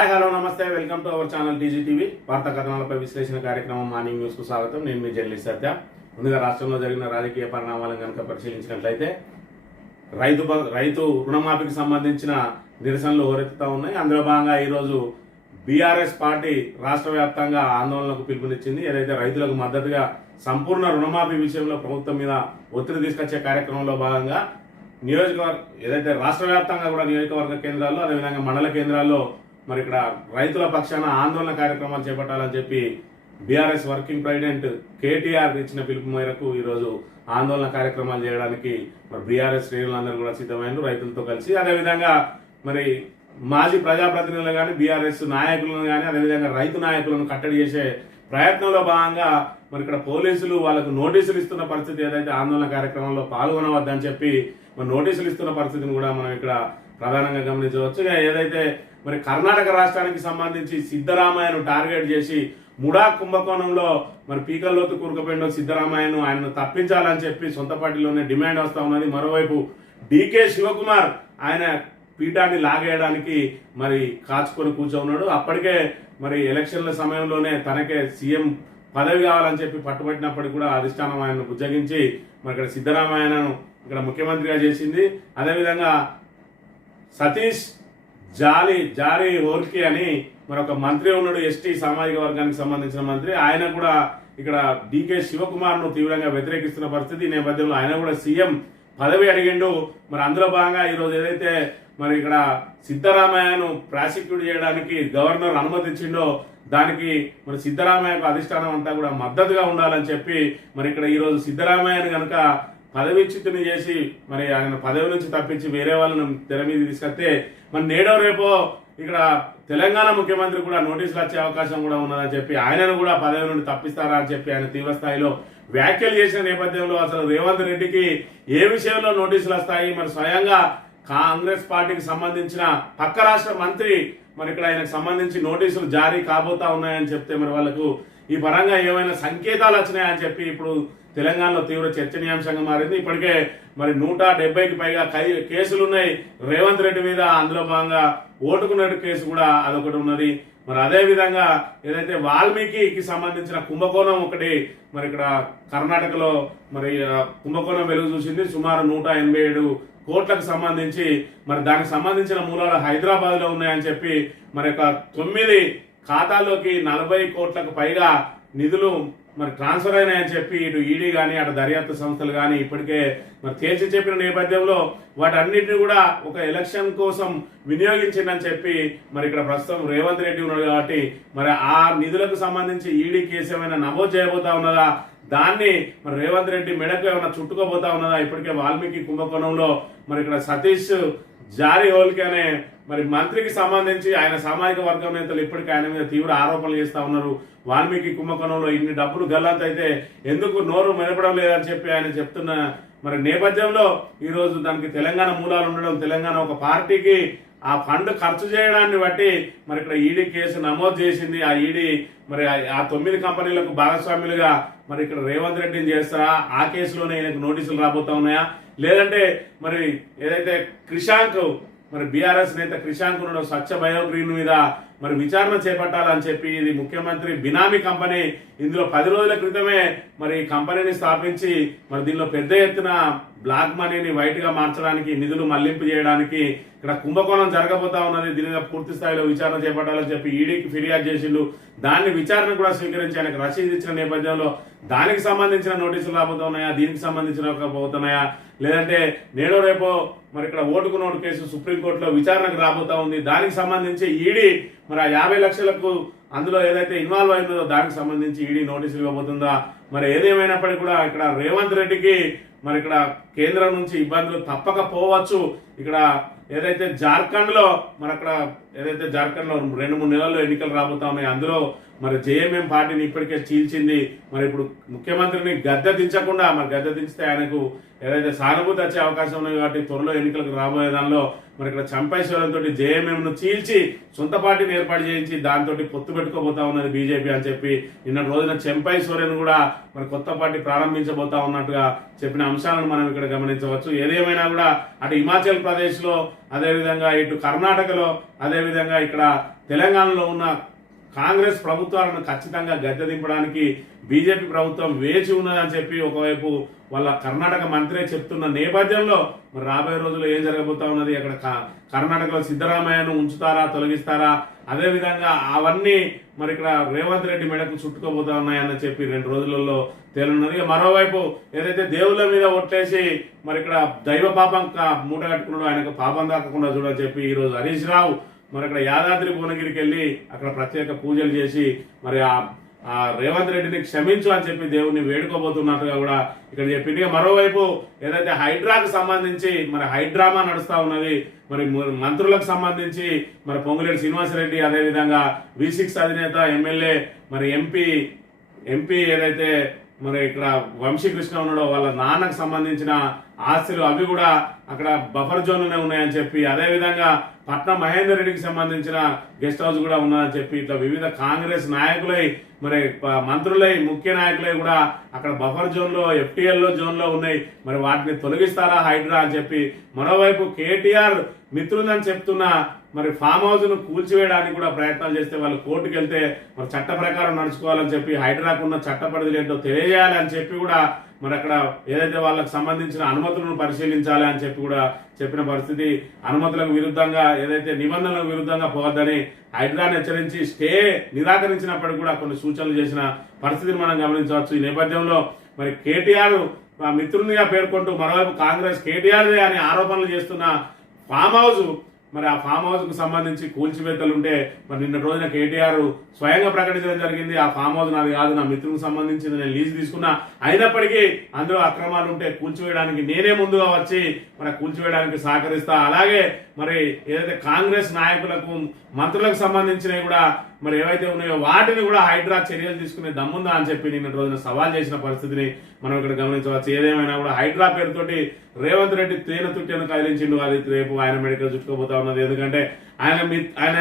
Hi hello నమస్తే welcome to our channel TGTV వార్తా కథనాలపై విశ్లేషణ కార్యక్రమం మార్నింగ్ న్యూస్ కు స్వాగతం. నేను మీ జర్నలిస్ట్ సత్య. ముందుగా రాష్ట్రంలో జరిగిన రాజకీయ పరిణామాలను కనుక పరిశీలించినట్లయితే రైతు రుణమాఫీకి సంబంధించిన నిరసనలు హోరెత్తుతా ఉన్నాయి. అందులో భాగంగా ఈరోజు బీఆర్ఎస్ పార్టీ రాష్ట్ర వ్యాప్తంగా ఆందోళనకు పిలుపునిచ్చింది. ఏదైతే రైతులకు మద్దతుగా సంపూర్ణ రుణమాఫీ విషయంలో ప్రభుత్వం మీద ఒత్తిడి తీసుకొచ్చే కార్యక్రమంలో భాగంగా ఏదైతే రాష్ట్ర వ్యాప్తంగా కూడా నియోజకవర్గ కేంద్రాల్లో అదేవిధంగా మండల కేంద్రాల్లో మరి ఇక్కడ రైతుల పక్షాన ఆందోళన కార్యక్రమాలు చేపట్టాలని చెప్పి బీఆర్ఎస్ వర్కింగ్ ప్రెసిడెంట్ కేటీఆర్ ఇచ్చిన పిలుపు మేరకు ఈరోజు ఆందోళన కార్యక్రమాలు చేయడానికి మరి బీఆర్ఎస్ శ్రేణులందరూ కూడా సిద్ధమైనారు రైతులతో కలిసి. అదేవిధంగా మరి మాజీ ప్రజాప్రతినిధులు కానీ బీఆర్ఎస్ నాయకులను కానీ అదేవిధంగా రైతు నాయకులను కట్టడి చేసే ప్రయత్నంలో భాగంగా మరి ఇక్కడ పోలీసులు వాళ్ళకు నోటీసులు ఇస్తున్న పరిస్థితి, ఏదైతే ఆందోళన కార్యక్రమంలో పాల్గొనవద్దని చెప్పి మరి నోటీసులు ఇస్తున్న పరిస్థితిని కూడా మనం ఇక్కడ ప్రధానంగా గమనించవచ్చు. ఏదైతే మరి కర్ణాటక రాష్ట్రానికి సంబంధించి సిద్ధరామయ్యను టార్గెట్ చేసి ముడా కుంభకోణంలో మరి పీకల్లోతు కూరుకుపోయిన సిద్ధరామయ్యను ఆయనను తప్పించాలని చెప్పి సొంత పార్టీలోనే డిమాండ్ వస్తా ఉన్నది. మరోవైపు డీకే శివకుమార్ ఆయన పీఠాన్ని లాగేయడానికి మరి కాచుకొని కూర్చోన్నాడు. అప్పటికే మరి ఎలక్షన్ల సమయంలోనే తనకే సీఎం పదవి కావాలని చెప్పి పట్టుబట్టినప్పటికీ కూడా అధిష్టానం ఆయనను బుజ్జగించి మరి ఇక్కడ సిద్ధరామయ్యను ఇక్కడ ముఖ్యమంత్రిగా చేసింది. అదేవిధంగా సతీష్ జారీ హోర్కి అని మరొక మంత్రి ఉన్నాడు, ఎస్టీ సామాజిక వర్గానికి సంబంధించిన మంత్రి. ఆయన కూడా ఇక్కడ డీకే శివకుమార్ ను తీవ్రంగా వ్యతిరేకిస్తున్న పరిస్థితి. ఈ నేపథ్యంలో ఆయన కూడా సీఎం పదవి అడిగిండు. మరి అందులో భాగంగా ఈరోజు ఏదైతే మరి ఇక్కడ సిద్ధరామయ్యను ప్రాసిక్యూట్ చేయడానికి గవర్నర్ అనుమతించిండో దానికి మరి సిద్ధరామయ్యకు అధిష్టానం అంతా కూడా మద్దతుగా ఉండాలని చెప్పి మరి ఇక్కడ ఈరోజు సిద్ధరామయ్యను కనుక పదవిచ్యుతిని చేసి మరి ఆయన పదవి నుంచి తప్పించి వేరే వాళ్ళను తెర మీద తీసుకొస్తే మరి నేడో రేపో ఇక్కడ తెలంగాణ ముఖ్యమంత్రి కూడా నోటీసులు వచ్చే అవకాశం కూడా ఉన్నదని చెప్పి ఆయనను కూడా పదవి నుండి తప్పిస్తారా అని చెప్పి ఆయన తీవ్ర స్థాయిలో వ్యాఖ్యలు చేసిన నేపథ్యంలో అసలు రేవంత్ రెడ్డికి ఏ విషయంలో నోటీసులు వస్తాయి, మరి స్వయంగా కాంగ్రెస్ పార్టీకి సంబంధించిన పక్క రాష్ట్ర మంత్రి మరి ఇక్కడ ఆయనకు సంబంధించి నోటీసులు జారీ కాబోతా ఉన్నాయని చెప్తే మరి వాళ్ళకు ఈ పరంగా ఏమైనా సంకేతాలు వచ్చినాయని చెప్పి ఇప్పుడు తెలంగాణలో తీవ్ర చర్చనీయాంశంగా మారింది. ఇప్పటికే మరి 170కి పైగా కేసులున్నాయి రేవంత్ రెడ్డి మీద. అందులో భాగంగా ఓటుకున్నట్టు కేసు కూడా అదొకటి ఉన్నది. మరి అదే విధంగా ఏదైతే వాల్మీకి సంబంధించిన కుంభకోణం ఒకటి మరి ఇక్కడ కర్ణాటకలో మరి కుంభకోణం వెలుగు చూసింది. సుమారు 187 కోట్లకు సంబంధించి మరి దానికి సంబంధించిన మూలాలు హైదరాబాద్ లో ఉన్నాయని చెప్పి మరి 9 ఖాతాల్లోకి 40 కోట్లకు పైగా నిధులు మరి ట్రాన్స్ఫర్ అయినాయని చెప్పి ఇటు ఈడీ కానీ అటు దర్యాప్తు సంస్థలు కానీ ఇప్పటికే మరి తేల్చి చెప్పిన నేపథ్యంలో వాటన్నిటిని కూడా ఒక ఎలక్షన్ కోసం వినియోగించిందని చెప్పి మరి ఇక్కడ ప్రస్తుతం రేవంత్ రెడ్డి ఉన్నాడు కాబట్టి మరి ఆ నిధులకు సంబంధించి ఈడీ కేసు ఏమైనా నమోదు చేయబోతా ఉన్నదా, దాన్ని మరి రేవంత్ రెడ్డి మెడకు ఏమైనా చుట్టుకోబోతా ఉన్నదా. ఇప్పటికే వాల్మీకి కుంభకోణంలో మరి ఇక్కడ సతీష్ జారీహోల్కి అనే మరి మంత్రికి సంబంధించి ఆయన సామాజిక వర్గం నేతలు ఇప్పటికీ ఆయన మీద తీవ్ర ఆరోపణలు చేస్తా ఉన్నారు. వాల్మీకి కుంభకోణంలో ఇన్ని డబ్బులు గల్లంతైతే ఎందుకు నోరు మెదపడం లేదని చెప్పి ఆయన చెప్తున్న మరి నేపథ్యంలో ఈరోజు దానికి తెలంగాణ మూలాలు ఉండడం, తెలంగాణ ఒక పార్టీకి ఆ ఫండ్ ఖర్చు చేయడాన్ని బట్టి మరి ఇక్కడ ఈడీ కేసు నమోదు చేసింది. ఆ ఈడీ మరి ఆ 9 కంపెనీలకు భాగస్వాములుగా మరి ఇక్కడ రేవంత్ రెడ్డిని చేస్తారా, ఆ కేసులోనే ఈయనకు నోటీసులు రాబోతా ఉన్నాయా, లేదంటే మరి ఏదైతే క్రిషాంక్ మరి బీఆర్ఎస్ నేత క్రిషాంక్ ఉన్న స్వచ్ఛ బయోగ్రీన్ మీద మరి విచారణ చేపట్టాలని చెప్పి ఇది ముఖ్యమంత్రి బినామీ కంపెనీ. ఇందులో 10 రోజుల క్రితమే మరి కంపెనీని స్థాపించి మరి దీనిలో పెద్ద ఎత్తున బ్లాక్ మనీని వైట్ గా మార్చడానికి నిధులు మళ్లింపు చేయడానికి ఇక్కడ కుంభకోణం జరగబోతా ఉన్నది. దీని మీద పూర్తి స్థాయిలో విచారణ చేపట్టాలని చెప్పి ఈడీకి ఫిర్యాదు చేసిండు. దాన్ని విచారణ కూడా స్వీకరించి ఆయనకు రసీదు ఇచ్చిన నేపథ్యంలో దానికి సంబంధించిన నోటీసులు రాబోతున్నాయా, దీనికి సంబంధించిన పోతున్నాయా, లేదంటే నేడో రేపో మరి ఇక్కడ ఓటుకు నోటు కేసు సుప్రీంకోర్టులో విచారణకు రాబోతా ఉంది. దానికి సంబంధించి ఈడీ మరి ఆ 50 లక్షలకు అందులో ఏదైతే ఇన్వాల్వ్ అయిందో దానికి సంబంధించి ఈడీ నోటీసులు ఇవ్వబోతుందా. మరి ఏదేమైనప్పటికీ కూడా ఇక్కడ రేవంత్ రెడ్డికి మరి ఇక్కడ కేంద్రం నుంచి ఇబ్బందులు తప్పకపోవచ్చు. ఇక్కడ ఏదైతే జార్ఖండ్ లో మరి అక్కడ ఏదైతే జార్ఖండ్ లో 2-3 నెలల్లో ఎన్నికలు రాబోతా ఉన్నాయి, అందులో మరి జేఎంఎం పార్టీని ఇప్పటికే చీల్చింది. మరి ఇప్పుడు ముఖ్యమంత్రిని గద్దె దించకుండా, మరి గద్దె దించితే ఆయనకు ఏదైతే సానుభూతి వచ్చే అవకాశం ఉంది కాబట్టి త్వరలో ఎన్నికలకు రాబోయే దానిలో మరి ఇక్కడ చంపేశ్వరంతో జేఎంఎంను చీల్చి సొంత పార్టీని ఏర్పాటు చేయించి దాంతో పొత్తు పెట్టుకోబోతా ఉన్నది బీజేపీ అని చెప్పి నిన్న రోజున చంపేశ్వరన్ కూడా మరి కొత్త పార్టీ ప్రారంభించబోతా ఉన్నట్టుగా చెప్పిన అంశాలను మనం ఇక్కడ గమనించవచ్చు. ఏదేమైనా కూడా అటు హిమాచల్ ప్రదేశ్ లో, అదేవిధంగా ఇటు కర్ణాటకలో, అదేవిధంగా ఇక్కడ తెలంగాణలో ఉన్న కాంగ్రెస్ ప్రభుత్వాలను ఖచ్చితంగా గద్దె దింపడానికి బీజేపీ ప్రభుత్వం వేచి ఉన్నదని చెప్పి ఒకవైపు వాళ్ళ కర్ణాటక మంత్రే చెప్తున్న నేపథ్యంలో మరి రాబోయే రోజుల్లో ఏం జరగబోతా ఉన్నది, అక్కడ కర్ణాటకలో సిద్ధరామయ్యను ఉంచుతారా, తొలగిస్తారా, అదేవిధంగా అవన్నీ మరి ఇక్కడ రేవంత్ రెడ్డి మెడకు చుట్టుకోబోతా ఉన్నాయని చెప్పి 2 రోజులలో తేలున్నది. మరోవైపు ఏదైతే దేవుళ్ళ మీద ఒట్టేసి మరి ఇక్కడ దైవ పాపం మూట కట్టుకున్నాడు, ఆయనకు పాపం దాకకుండా చూడని చెప్పి ఈరోజు హరీష్ రావు మరి అక్కడ యాదాద్రి భువనగిరికి వెళ్ళి అక్కడ ప్రత్యేక పూజలు చేసి మరి ఆ రేవంత్ రెడ్డిని క్షమించు అని చెప్పి దేవుణ్ణి వేడుకోబోతున్నట్టుగా కూడా ఇక్కడ చెప్పింది. మరోవైపు ఏదైతే హైడ్రాకు సంబంధించి మరి హైడ్రామా నడుస్తా ఉన్నది, మరి మంత్రులకు సంబంధించి మరి పొంగులేటి శ్రీనివాసరెడ్డి, అదేవిధంగా V6 అధినేత, ఎమ్మెల్యే, మరి ఎంపీ ఏదైతే మరి ఇక్కడ వంశీకృష్ణ ఉన్నాడో వాళ్ళ నాన్నకు సంబంధించిన ఆస్తులు అవి కూడా అక్కడ బఫర్ జోన్ లోనే ఉన్నాయని చెప్పి, అదేవిధంగా పట్నం మహేందర్ రెడ్డికి సంబంధించిన గెస్ట్ హౌస్ కూడా ఉన్నదని చెప్పి ఇట్లా వివిధ కాంగ్రెస్ నాయకులై మరి మంత్రులై ముఖ్య నాయకులై కూడా అక్కడ బఫర్ జోన్ లో, FTL జోన్ లో ఉన్నాయి. మరి వాటిని తొలగిస్తారా హైడ్రా అని చెప్పి మరోవైపు కేటీఆర్ మిత్రులని చెప్తున్న మరి ఫామ్ హౌస్ ను కూల్చివేయడానికి కూడా ప్రయత్నాలు చేస్తే వాళ్ళు కోర్టుకు వెళ్తే మరి చట్ట ప్రకారం నడుచుకోవాలని చెప్పి హైడ్రాకు ఉన్న చట్ట పరిధులు ఏంటో తెలియజేయాలని చెప్పి కూడా మరి అక్కడ ఏదైతే వాళ్ళకి సంబంధించిన అనుమతులను పరిశీలించాలి అని చెప్పి కూడా చెప్పిన పరిస్థితి. అనుమతులకు విరుద్ధంగా ఏదైతే నిబంధనలకు విరుద్ధంగా పోవద్దని హైడ్రాను హెచ్చరించి స్టే నిరాకరించినప్పటికీ కూడా కొన్ని సూచనలు చేసిన పరిస్థితిని మనం గమనించవచ్చు. ఈ నేపథ్యంలో మరి కేటీఆర్ మిత్రునిగా పేర్కొంటూ మరోవైపు కాంగ్రెస్ కేటీఆర్ అని ఆరోపణలు చేస్తున్న ఫామ్ హౌస్, మరి ఆ ఫామ్ హౌస్ కు సంబంధించి కూల్చివేతలు ఉంటే మరి నిన్న రోజున కేటీఆర్ స్వయంగా ప్రకటించడం జరిగింది. ఆ ఫామ్ హౌస్ నాది కాదు, నా మిత్రునికి సంబంధించింది, నేను లీజ్ తీసుకున్నా, అయినప్పటికీ అందులో అక్రమాలు ఉంటే కూల్చివేయడానికి నేనే ముందుగా వచ్చి మరి కూల్చివేయడానికి సహకరిస్తా. అలాగే మరి ఏదైతే కాంగ్రెస్ నాయకులకు, మంత్రులకు సంబంధించినవి కూడా మరి ఏవైతే ఉన్నాయో వాటిని కూడా హైడ్రా చర్యలు తీసుకునే దమ్ముందా అని చెప్పి నిన్న రోజున సవాల్ చేసిన పరిస్థితిని మనం ఇక్కడ గమనించవచ్చు. ఏదేమైనా కూడా హైడ్రా పేరుతోటి రేవంత్ రెడ్డి తేనె తుట్టెను కదిలించిండు. అది రేపు ఆయన మెడికల్ చుట్టుకోబోతా ఉన్నది. ఎందుకంటే ఆయన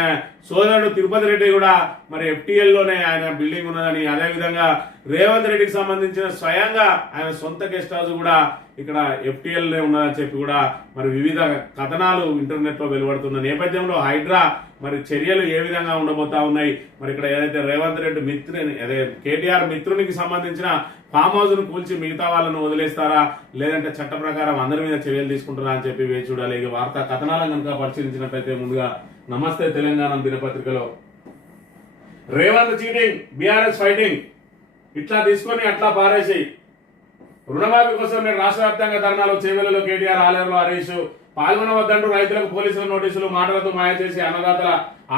సోదరుడు తిరుపతి రెడ్డి కూడా మరి FTL లోనే ఆయన బిల్డింగ్ ఉన్నదని, అదేవిధంగా రేవంత్ రెడ్డికి సంబంధించిన స్వయంగా ఆయన సొంత గెస్ట్ హౌస్ కూడా ఇక్కడ FTL ఉన్నదని చెప్పి కూడా మరి వివిధ కథనాలు ఇంటర్నెట్ లో వెలువడుతున్న నేపథ్యంలో హైడ్రా మరి చర్యలు ఏ విధంగా ఉండబోతా ఉన్నాయి, మరి ఇక్కడ ఏదైతే రేవంత్ రెడ్డి అదే కేటీఆర్ మిత్రునికి సంబంధించిన ఫామ్ హౌస్ ను కూల్చి మిగతా వాళ్ళను వదిలేస్తారా, లేదంటే చట్ట ప్రకారం అందరి మీద చర్యలు తీసుకుంటారా అని చెప్పి వేచి చూడాలి. ఇక వార్తా కథనాలను కనుక పరిశీలించినట్లయితే ముందుగా నమస్తే తెలంగాణ దినపత్రికలో రేవంత్ చీటింగ్, బీఆర్ఎస్ ఫైటింగ్, ఇట్లా తీసుకొని అట్లా పారేసి రుణమాఫీ కోసం నేను రాష్ట్ర వ్యాప్తంగా ధర్నాలు, చేవెళ్లలో కేటీఆర్, ఆలయంలో హరీష్, పాల్గొనవద్దంటూ రైతులకు పోలీసుల నోటీసులు, మాటలతో మాయ చేసి అన్నదాతల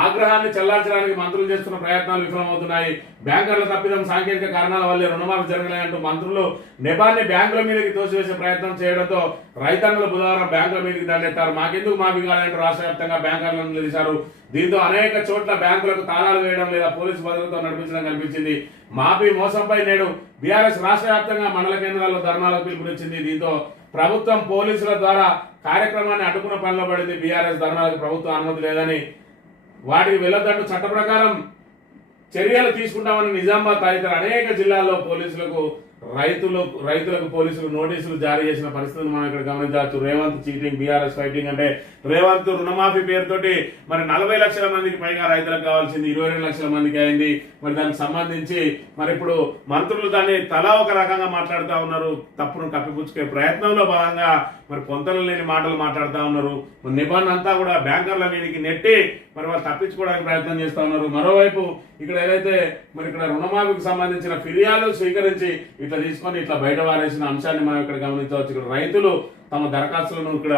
ఆగ్రహాన్ని చల్లార్చడానికి మంత్రులు చేస్తున్న ప్రయత్నాలు విఫలమవుతున్నాయి. బ్యాంకర్ల తప్పిదం, సాంకేతిక కారణాల వల్లే రుణమాఫీ జరగలేదంటూ మంత్రులు నెపాన్ని బ్యాంకుల మీదకి తోసివేసే ప్రయత్నం చేయడంతో రైతన్నులు బుధవారం బ్యాంకుల మీదకి దండెత్తారు. మాకెందుకు మాఫీ కావాలంటూ రాష్ట్ర వ్యాప్తంగా బ్యాంకర్లను నిలిచారు. దీంతో అనేక చోట్ల బ్యాంకులకు తాళాలు వేయడం లేదా పోలీసు భద్రతతో నడిపించడం కనిపించింది. మాఫీ మోసంపై నేడు బీఆర్ఎస్ రాష్ట్ర వ్యాప్తంగా మండల కేంద్రాల్లో ధర్నాలకు పిలుపునిచ్చింది. దీంతో ప్రభుత్వం పోలీసుల ద్వారా కార్యక్రమాన్ని అడ్డుకున్న పనిలో పడింది. బీఆర్ఎస్ ధర్నాలకు ప్రభుత్వం అనుమతి లేదని, వాటికి వెళ్ళొద్దంటూ చట్ట ప్రకారం చర్యలు తీసుకుంటామని నిజామాబాద్ తదితర అనేక జిల్లాల్లో పోలీసులకు రైతులకు పోలీసులు నోటీసులు జారీ చేసిన పరిస్థితిని మనం ఇక్కడ గమనించవచ్చు. రేవంత్ చీటింగ్, బీఆర్ఎస్ ఫైటింగ్ అంటే రేవంత్ రుణమాఫీ పేరుతోటి మరి 40 లక్షల మందికి పైగా రైతులకు కావాల్సింది 22 లక్షల మందికి అయింది. మరి దానికి సంబంధించి మరి ఇప్పుడు మంత్రులు దాన్ని తలా ఒక రకంగా మాట్లాడుతూ ఉన్నారు. తప్పును కప్పిపుచ్చుకే ప్రయత్నంలో భాగంగా మరి పొంతలు లేని మాటలు మాట్లాడుతూ ఉన్నారు. నిబంధన అంతా కూడా బ్యాంకర్ల మీదకి నెట్టి మరి వాళ్ళు తప్పించుకోవడానికి ప్రయత్నం చేస్తూ ఉన్నారు. మరోవైపు ఇక్కడ ఏదైతే మరి ఇక్కడ రుణమాఫీకి సంబంధించిన ఫిర్యాదులు స్వీకరించి ఇట్లా తీసుకొని ఇట్లా బయట వారేసిన అంశాన్ని మనం ఇక్కడ గమనించవచ్చు. ఇక్కడ రైతులు తమ దరఖాస్తులను ఇక్కడ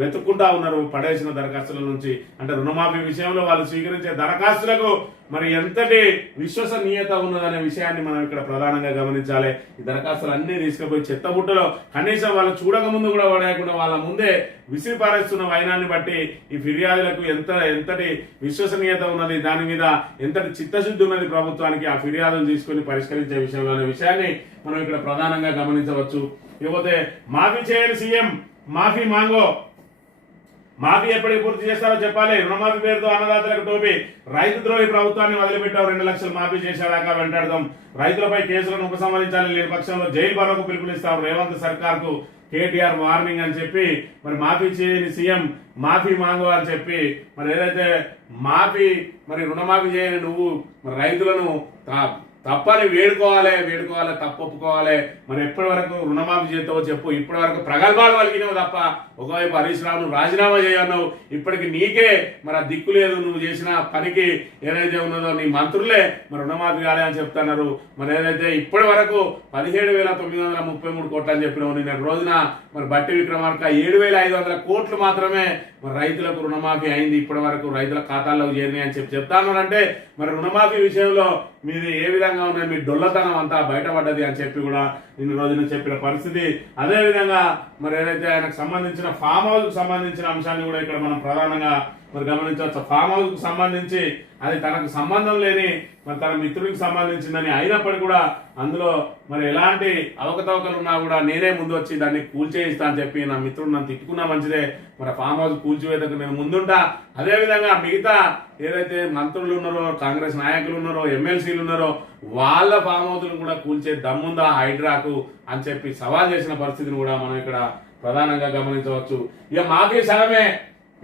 వెతుక్కుంటా ఉన్నారు, పడేసిన దరఖాస్తుల నుంచి. అంటే రుణమాఫీ విషయంలో వాళ్ళు స్వీకరించే దరఖాస్తులకు మరి ఎంతటి విశ్వసనీయత ఉన్నదనే విషయాన్ని మనం ఇక్కడ ప్రధానంగా గమనించాలి. ఈ దరఖాస్తులు అన్ని తీసుకుపోయి చెత్తబుట్టలో కనీసం వాళ్ళు చూడక ముందు కూడా పడేయకుండా వాళ్ళ ముందే విసిరి పారేస్తున్న వైనాన్ని బట్టి ఈ ఫిర్యాదులకు ఎంతటి విశ్వసనీయత ఉన్నది, దాని మీద ఎంతటి చిత్తశుద్ధి ఉన్నది ప్రభుత్వానికి ఆ ఫిర్యాదులు తీసుకుని పరిష్కరించే విషయంలో అనే విషయాన్ని మనం ఇక్కడ ప్రధానంగా గమనించవచ్చు. ఇకపోతే మాఫీ చేయని సీఎం మాఫీ మాంగో, మాఫీ ఎప్పటికి పూర్తి చేస్తారో చెప్పాలి. రుణమాఫీ పేరుతో అన్నదాతలకు టోపీ, రైతు ద్రోహి ప్రభుత్వాన్ని వదిలిపెట్టావు, 2 లక్షలు మాఫీ చేసేదాకా వెంటాడదాం, రైతులపై కేసులను ఉపసంహరించాలి, లేని పక్షంలో జైలు బరోకు పిలుపునిస్తాం, రేవంత్ సర్కార్ కు కేటీఆర్ వార్నింగ్ అని చెప్పి మరి మాఫీ చేయని సీఎం మాఫీ మాంగో అని చెప్పి మరి ఏదైతే మాఫీ మరి రుణమాఫీ చేయని నువ్వు మరి రైతులను తప్పని వేడుకోవాలి, తప్పు ఒప్పుకోవాలి. మరి ఎప్పటి వరకు రుణమాఫీ చేస్తావో చెప్పు. ఇప్పటి వరకు ప్రగల్భాలు పలికినావు తప్ప ఒకవైపు హరీష్ రావును రాజీనామా చేయన్నావు. ఇప్పటికి నీకే మరి దిక్కు లేదు, నువ్వు చేసిన పనికి ఏదైతే ఉన్నదో నీ మంత్రులే మరి రుణమాఫీ కాలే అని చెప్తున్నారు. మరి ఏదైతే ఇప్పటి వరకు 17,933 కోట్లు అని చెప్పినావు, నిన్న రోజున మరి బట్టి విక్రమార్క 7,500 కోట్లు మాత్రమే మరి రైతులకు రుణమాఫీ అయింది, ఇప్పటి వరకు రైతుల ఖాతాల్లోకి చేరినాయి అని చెప్తానంటే మరి రుణమాఫీ విషయంలో మీది ఏ విధంగా ఉన్నాయి, మీ డొల్లతనం అంతా బయటపడ్డది అని చెప్పి కూడా నిన్న రోజున చెప్పిన పరిస్థితి. అదే విధంగా మరి ఏదైతే ఆయనకు సంబంధించిన ఫామ్ హౌస్ కు సంబంధించిన అంశాన్ని కూడా ఇక్కడ మనం ప్రధానంగా మరి గమనించవచ్చు. ఫామ్ హౌస్ కు సంబంధించి అది తనకు సంబంధం లేని మరి తన మిత్రుడికి సంబంధించిందని అయినప్పటికీ కూడా అందులో మరి ఎలాంటి అవకతవకలు ఉన్నా కూడా నేనే ముందు వచ్చి దాన్ని కూల్చేయిస్తా అని చెప్పి నా మిత్రుడు నన్ను తిట్టుకున్నా మంచిదే, మరి ఫామ్ హౌస్ కూల్చివేతకు నేను ముందుంటా. అదేవిధంగా మిగతా ఏదైతే మంత్రులు ఉన్నారో, కాంగ్రెస్ నాయకులు ఉన్నారో, ఎమ్మెల్సీలు ఉన్నారో వాళ్ళ ఫామ్ హౌస్లను కూడా కూల్చే దమ్ముందా హైడ్రాకు అని చెప్పి సవాల్ చేసిన పరిస్థితిని కూడా మనం ఇక్కడ ప్రధానంగా గమనించవచ్చు. ఇక మాఫీ సగమే,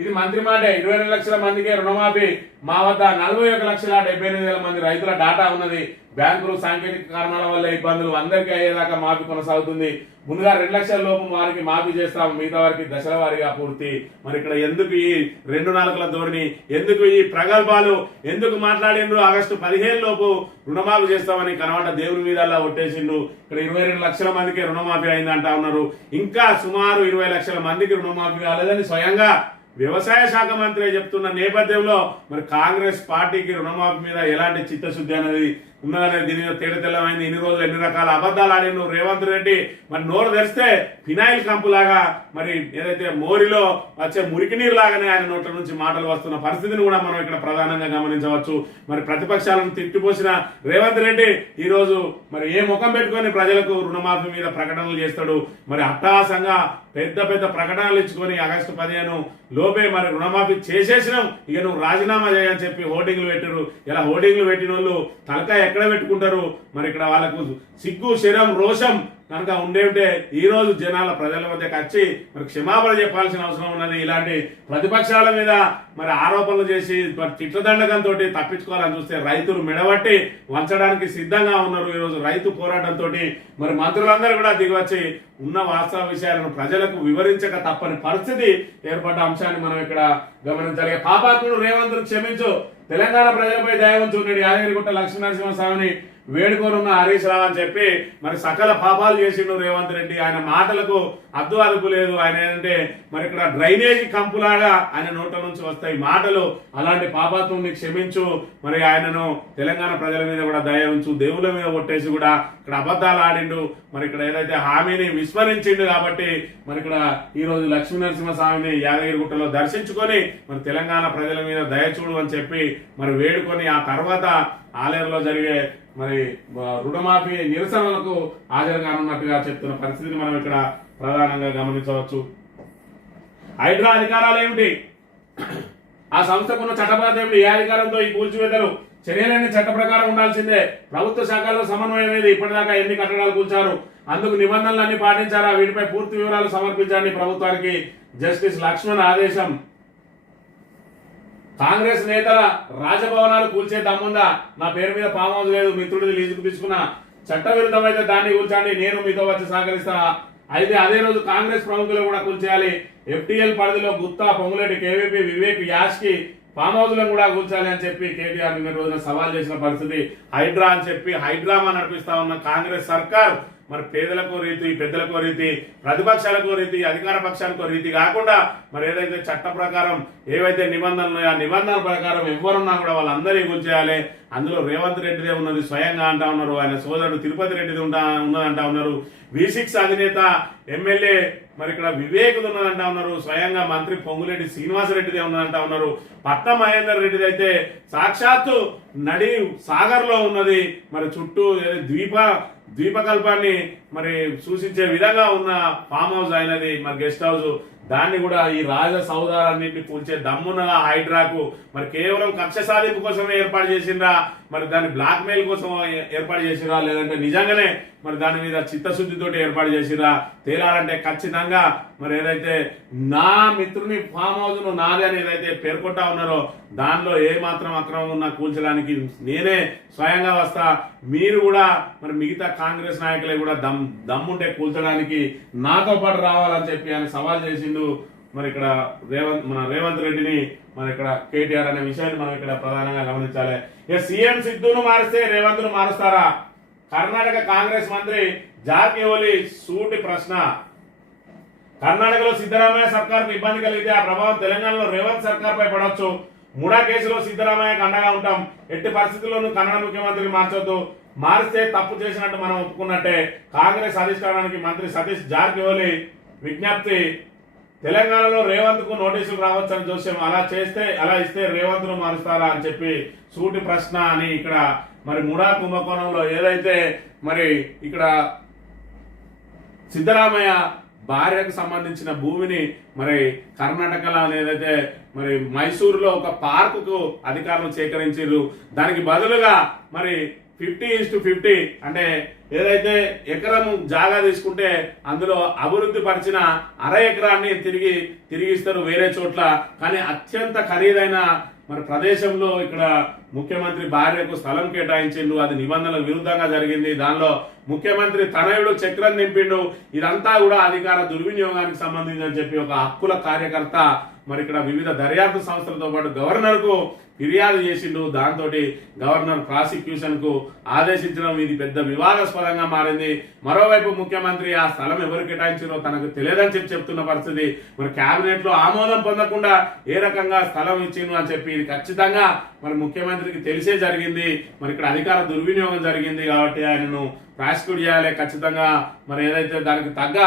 ఇది మంత్రి మాట. 22 లక్షల మందికి రుణమాఫీ, మా వద్ద 41,78,000 మంది రైతుల డాటా ఉన్నది. బ్యాంకులు సాంకేతిక కారణాల వల్ల ఇబ్బందులు అందరికీ అయ్యేదాకా మాఫీ కొనసాగుతుంది. ముందుగా 2 లక్షల లోపు వారికి మాఫీ చేస్తాం, మిగతా వారికి దశల వారీగా పూర్తి. మరి ఇక్కడ ఎందుకు ఈ 2 నాలుగుల ధోరణి, ఎందుకు ఈ ప్రగల్భాలు, ఎందుకు మాట్లాడిండ్రు? ఆగస్టు 15 లోపు రుణమాఫీ చేస్తామని కనబడ్డ దేవుని మీద అలా ఒట్టేసిండ్రు. ఇక్కడ 22 లక్షల మందికి రుణమాఫీ అయిందంటా ఉన్నారు. ఇంకా సుమారు 20 లక్షల మందికి రుణమాఫీ కాలేదని స్వయంగా వ్యవసాయ శాఖ మంత్రి చెప్తున్న నేపథ్యంలో మరి కాంగ్రెస్ పార్టీకి రుణమాఫీ మీద ఎలాంటి చిత్తశుద్ధి అనేది ఉన్నదనేది దీని మీద తేడతెల్లమైంది. ఇన్ని రోజులు ఎన్ని రకాల అబద్ధాలు ఆడిను రేవంత్ రెడ్డి. మరి నోరు తెరిస్తే ఫినాయిల్ కంపులాగా మరి ఏదైతే మోరిలో వచ్చే మురికి నీరు లాగానే ఆయన నోట్ల నుంచి మాటలు వస్తున్న పరిస్థితిని కూడా మనం ఇక్కడ ప్రధానంగా గమనించవచ్చు. మరి ప్రతిపక్షాలను తిట్టిపోసిన రేవంత్ రెడ్డి ఈ రోజు మరి ఏ ముఖం పెట్టుకొని ప్రజలకు రుణమాఫీ మీద ప్రకటనలు చేస్తాడు? మరి అట్టహాసంగా పెద్ద పెద్ద ప్రకటనలు ఇచ్చుకొని ఆగస్టు 15 లోపే మరి రుణమాఫీ చేసేసినాం, ఇక నువ్వు రాజీనామా చేయని చెప్పి హోర్డింగ్లు పెట్టారు. ఇలా హోర్డింగ్లు పెట్టిన వాళ్ళు తలకాయ ఎక్కడ పెట్టుకుంటారు? మరి ఇక్కడ వాళ్ళకు సిగ్గు, శరం, రోషం కనుక ఉంటే ఈ రోజు జనాల ప్రజల మధ్యకి వచ్చి మరి క్షమాపణ చెప్పాల్సిన అవసరం ఉన్నది. ఇలాంటి ప్రతిపక్షాల మీద మరి ఆరోపణలు చేసి మరి తిట్లదండకంతో తప్పించుకోవాలని చూస్తే రైతులు మెడబట్టి వంచడానికి సిద్ధంగా ఉన్నారు. ఈరోజు రైతు పోరాటంతో మరి మంత్రులందరూ కూడా దిగివచ్చి ఉన్న వాస్తవ విషయాలను ప్రజలకు వివరించక తప్పని పరిస్థితి ఏర్పడ్డ అంశాన్ని మనం ఇక్కడ గమనించాలి. పాపాత్ముడు రేవంత్ క్షమించు, తెలంగాణ ప్రజలపై దయ ఉంచు, నేడు యాదగిరిగుట్ట లక్ష్మీనరసింహస్వామిని వేడుకోనున్న హరీష్ రావు అని చెప్పి మరి సకల పాపాలు చేసిండు రేవంత్ రెడ్డి. ఆయన మాటలకు అద్దు అదుపు లేదు. ఆయన ఏంటంటే మరి ఇక్కడ డ్రైనేజీ కంపులాగా ఆయన నోట్ల నుంచి వస్తాయి మాటలు. అలాంటి పాపాత్ముని క్షమించు, మరి ఆయనను తెలంగాణ ప్రజల మీద కూడా దయ ఉంచు, దేవుళ్ళ మీద కొట్టేసి కూడా ఇక్కడ అబద్ధాలు ఆడిండు. మరి ఇక్కడ ఏదైతే హామీని విస్మరించిండు కాబట్టి మరి ఇక్కడ ఈ రోజు లక్ష్మీనరసింహస్వామిని యాదగిరిగుట్టలో దర్శించుకొని మరి తెలంగాణ ప్రజల మీద దయ చూడు అని చెప్పి మరి వేడుకొని ఆ తర్వాత ఆలయంలో జరిగే మరి రుణమాఫీ నిరసనలకు హాజరు కానున్నట్టుగా చెప్తున్న పరిస్థితిని మనం ఇక్కడ ప్రధానంగా గమనించవచ్చు. హైడ్రా అధికారాలు ఏమిటి? ఆ సంస్థకున్న చట్టబద్ధత ఏమిటి? ఏ అధికారంతో ఈ కూల్చివేతలు? చర్యలన్నీ చట్ట ప్రకారం ఉండాల్సిందే. ప్రభుత్వ శాఖల్లో సమన్వయం ఏది? ఇప్పటిదాకా ఎన్ని కట్టడాలు కూల్చారు? అందుకు నిబంధనలు అన్ని పాటించారా? వీటిపై పూర్తి వివరాలు సమర్పించండి ప్రభుత్వానికి జస్టిస్ లక్ష్మణ్ ఆదేశం. కాంగ్రెస్ నేతల రాజభవనాలు కూల్చే దమ్ముందా? నా పేరు మీద ఫామ్ హౌస్ లేదు, మిత్రుడిని లీజుకు తీసుకున్న, చట్టవిరుద్ధమైతే దాన్ని కూల్చండి, నేను మీతో వచ్చి సహకరిస్తా. అయితే అదే రోజు కాంగ్రెస్ ప్రముఖులు కూడా కూల్చేయాలి. FTL పరిధిలో గుత్తా, పొంగులేటి, KVP, వివేక్, యాష్ కి ఫామ్ హౌస్లను కూడా కూల్చాలి అని చెప్పి కేటీఆర్ నిన్న రోజున సవాల్ చేసిన పరిస్థితి. హైడ్రా అని చెప్పి హైడ్రామా నడిపిస్తా ఉన్న కాంగ్రెస్ సర్కార్ మరి పేదలకు రీతి, పెద్దలకు రీతి, ప్రతిపక్షాలకు రీతి, అధికార పక్షాలకు రీతి కాకుండా మరి ఏదైతే చట్ట ప్రకారం ఏవైతే నిబంధనలు ఉన్నాయో ఆ నిబంధనల ప్రకారం ఎవరున్నా కూడా వాళ్ళందరినీ కూల్చేయాలి. అందులో రేవంత్ రెడ్డిదే ఉన్నది స్వయంగా అంటా ఉన్నారు, ఆయన సోదరుడు తిరుపతి రెడ్డిది ఉన్నదంటా ఉన్నారు, V6 అధినేత ఎమ్మెల్యే మరి ఇక్కడ వివేకుడు ఉన్నదంటా ఉన్నారు, స్వయంగా మంత్రి పొంగులేటి శ్రీనివాసరెడ్డిదే ఉన్నదంటా ఉన్నారు, పట్నం మహేందర్ రెడ్డిది అయితే సాక్షాత్తు నడి సాగర్ లో ఉన్నది, మరి చుట్టూ ద్వీపకల్పాన్ని మరి సూచించే విధంగా ఉన్న ఫామ్ హౌస్ అయినది, మరి గెస్ట్ హౌస్. దాన్ని కూడా ఈ రాజ సౌదాలన్నింటినీ కూల్చే దమ్మున్నగా హైడ్రాకు మరి కేవలం కక్ష సాధింపు కోసమే ఏర్పాటు చేసిండ్రా, మరి దాన్ని బ్లాక్ మెయిల్ కోసం ఏర్పాటు చేసిరా, లేదంటే నిజంగానే మరి దాని మీద చిత్తశుద్ధితోటి ఏర్పాటు చేసిరా తేలాలంటే ఖచ్చితంగా మరి ఏదైతే నా మిత్రుని ఫామ్ హౌస్ ను నాదే అని ఏదైతే పేర్కొంటా ఉన్నారో దానిలో ఏ మాత్రం అక్రమం ఉన్నా కూల్చడానికి నేనే స్వయంగా వస్తా. మీరు కూడా మరి మిగతా కాంగ్రెస్ నాయకులే కూడా దమ్ముంటే కూల్చడానికి నాతో పాటు రావాలని చెప్పి ఆయన సవాల్ చేసిండు. మరి ఇక్కడ రేవంత్ రెడ్డిని మరి ఇక్కడ కేటీఆర్ అనే విషయాన్ని మనం ఇక్కడ ప్రధానంగా గమనించాలి. ఇక సీఎం సిద్ధును మారిస్తే రేవంత్ ను మారుస్తారా? కర్ణాటక కాంగ్రెస్ మంత్రి జార్కిహోలీ సూటి ప్రశ్న. కర్ణాటకలో సిద్ధరామయ్య సర్కార్కు ఇబ్బంది కలిగితే ఆ ప్రభావం తెలంగాణలో రేవంత్ సర్కార్ పై పడవచ్చు. ముడా కేసులో సిద్ధరామయ్యకు అండగా ఉంటాం, ఎట్టి పరిస్థితుల్లోనూ కన్నడ ముఖ్యమంత్రిని మార్చొద్దు, మారిస్తే తప్పు చేసినట్టు మనం ఒప్పుకున్నట్టే. కాంగ్రెస్ అధిష్టానానికి మంత్రి సతీష్ జార్కిహోలీ విజ్ఞప్తి. తెలంగాణలో రేవంత్ కు నోటీసులు రావచ్చని జోస్యం, అలా ఇస్తే రేవంత్ ను మారుస్తారా అని చెప్పి సూటి ప్రశ్న అని ఇక్కడ మరి ముడా కుంభకోణంలో ఏదైతే మరి ఇక్కడ సిద్ధరామయ్య భార్యకు సంబంధించిన భూమిని మరి కర్ణాటకలో ఏదైతే మరి మైసూరులో ఒక పార్కుకు అధికారులు సేకరించారు, దానికి బదులుగా మరి 50:50 అంటే ఏదైతే ఎకరం జాగా తీసుకుంటే అందులో అభివృద్ధి పరిచిన అర ఎకరాన్ని తిరిగిస్తారు వేరే చోట్ల. కానీ అత్యంత ఖరీదైన మరి ప్రదేశంలో ఇక్కడ ముఖ్యమంత్రి భార్యకు స్థలం కేటాయించిండు, అది నిబంధనలకు విరుద్ధంగా జరిగింది. దానిలో ముఖ్యమంత్రి తనయుడు చక్రం నింపిండు. ఇదంతా కూడా అధికార దుర్వినియోగానికి సంబంధించి చెప్పి ఒక హక్కుల కార్యకర్త మరి ఇక్కడ వివిధ దర్యాప్తు సంస్థలతో పాటు గవర్నర్ కు ఫిర్యాదు చేసిండు. దాంతో గవర్నర్ ప్రాసిక్యూషన్ కు ఆదేశించడం ఇది పెద్ద వివాదాస్పదంగా మారింది. మరోవైపు ముఖ్యమంత్రి ఆ స్థలం ఎవరు కేటాయించారో తనకు తెలియదని చెప్తున్న పరిస్థితి. మరి కేబినెట్ లో ఆమోదం పొందకుండా ఏ రకంగా స్థలం ఇచ్చిండు అని చెప్పి ఇది ఖచ్చితంగా మరి ముఖ్యమంత్రికి తెలిసే జరిగింది. మరి ఇక్కడ అధికార దుర్వినియోగం జరిగింది కాబట్టి ఆయనను ప్రాసిక్యూట్ చేయాలి ఖచ్చితంగా. మరి ఏదైతే దానికి తగ్గ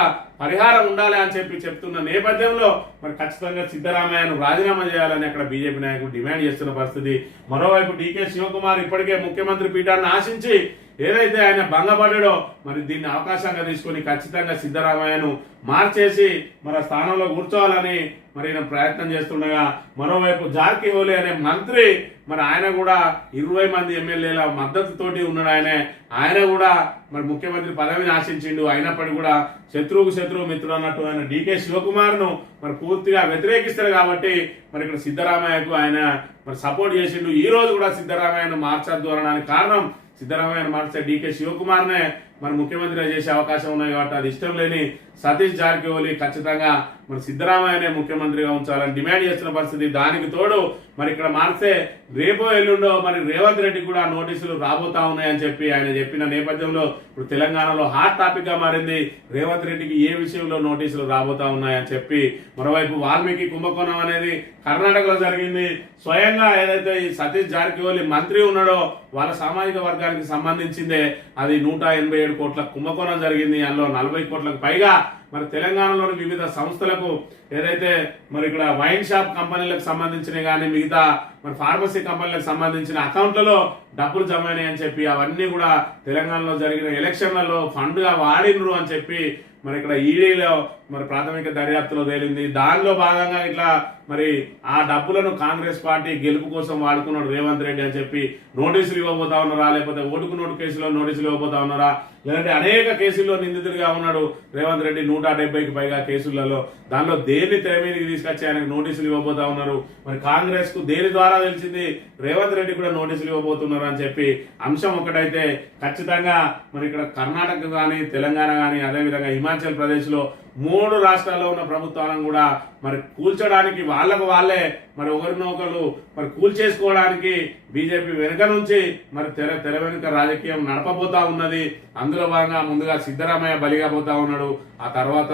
పరిహారం ఉండాలి అని చెప్పి చెప్తున్న నేపథ్యంలో మరి ఖచ్చితంగా సిద్ధరామయ్యను రాజీనామా చేయాలని అక్కడ బీజేపీ నాయకులు డిమాండ్ చేస్తున్న పరిస్థితి. మరోవైపు డీకే శివకుమార్ ఇప్పటికే ముఖ్యమంత్రి పీఠాన్ని ఆశించి ఏదైతే ఆయన భంగపడ్డాడో మరి దీన్ని అవకాశంగా తీసుకొని ఖచ్చితంగా సిద్ధరామయ్యను మార్చేసి మరి స్థానంలో కూర్చోవాలని మరి ప్రయత్నం చేస్తుండగా మరోవైపు జార్కిహోలీ అనే మంత్రి మరి ఆయన కూడా 20 మంది ఎమ్మెల్యేల మద్దతుతోటి ఉన్నాడు. ఆయన కూడా మరి ముఖ్యమంత్రి పదవిని ఆశించిండు. అయినప్పటికీ కూడా శత్రువు మిత్రుడు అన్నట్టు ఆయన డీకే శివకుమార్ ను మరి పూర్తిగా వ్యతిరేకిస్తారు కాబట్టి మరి ఇక్కడ సిద్ధరామయ్యకు ఆయన మరి సపోర్ట్ చేసిండు. ఈ రోజు కూడా సిద్ధరామయ్యను మార్చద్దు అనడానికి కారణం సిద్ధరామయ్యను మార్చే డీకే శివకుమార్ నే మరి ముఖ్యమంత్రిగా చేసే అవకాశం ఉన్నాయి కాబట్టి అది ఇష్టం లేని సతీష్ జార్కిహోలీ ఖచ్చితంగా మరి సిద్ధరామయ్యనే ముఖ్యమంత్రిగా ఉంచాలని డిమాండ్ చేస్తున్న పరిస్థితి. దానికి తోడు మరి ఇక్కడ మార్చే రేపో ఎల్లుండో మరి రేవంత్ రెడ్డి కూడా నోటీసులు రాబోతా ఉన్నాయని చెప్పి ఆయన చెప్పిన నేపథ్యంలో ఇప్పుడు తెలంగాణలో హాట్ టాపిక్ గా మారింది. రేవంత్ రెడ్డికి ఏ విషయంలో నోటీసులు రాబోతా ఉన్నాయని చెప్పి. మరోవైపు వాల్మీకి కుంభకోణం అనేది కర్ణాటకలో జరిగింది. స్వయంగా ఏదైతే ఈ సతీష్ జార్కిహోలీ మంత్రి ఉన్నాడో వాళ్ళ సామాజిక వర్గానికి సంబంధించిందే అది 187 కోట్ల కుంభకోణం జరిగింది. అందులో 40 కోట్లకు పైగా మరి తెలంగాణలోని వివిధ సంస్థలకు ఏదైతే మరి ఇక్కడ వైన్ షాప్ కంపెనీలకు సంబంధించిన కానీ మిగతా మరి ఫార్మసీ కంపెనీలకు సంబంధించిన అకౌంట్లలో డబ్బులు జమ అయినాయని చెప్పి అవన్నీ కూడా తెలంగాణలో జరిగిన ఎలక్షన్లలో ఫండ్ గా వాడినరు అని చెప్పి మరి ఇక్కడ ఈడీలో మరి ప్రాథమిక దర్యాప్తులో తేలింది. దానిలో భాగంగా ఇట్లా మరి ఆ డబ్బులను కాంగ్రెస్ పార్టీ గెలుపు కోసం వాడుకున్నాడు రేవంత్ రెడ్డి అని చెప్పి నోటీసులు ఇవ్వబోతా ఉన్నారా, లేకపోతే ఓటుకు నోటు కేసులో నోటీసులు ఇవ్వబోతా ఉన్నారా, లేదంటే అనేక కేసుల్లో నిందితుడిగా ఉన్నాడు రేవంత్ రెడ్డి 170కి పైగా కేసులలో. దానిలో దేని తెర మీదకి తీసుకొచ్చి ఆయనకు నోటీసులు ఇవ్వబోతా ఉన్నారు. మరి కాంగ్రెస్ కు దేని ద్వారా తెలిసింది రేవంత్ రెడ్డి కూడా నోటీసులు ఇవ్వబోతున్నారు అని చెప్పి అంశం ఒకటైతే ఖచ్చితంగా మరి ఇక్కడ కర్ణాటక కానీ తెలంగాణ కానీ అదేవిధంగా హిమాచల్ ప్రదేశ్ లో మూడు రాష్ట్రాల్లో ఉన్న ప్రభుత్వాలను కూడా మరి కూల్చడానికి వాళ్ళకు వాళ్ళే మరి ఒకరినొకరు మరి కూల్చేసుకోవడానికి బీజేపీ వెనుక నుంచి మరి తెర వెనుక రాజకీయం నడపబోతా ఉన్నది. అందులో భాగంగా ముందుగా సిద్ధరామయ్య బలిగా పోతా ఉన్నాడు. ఆ తర్వాత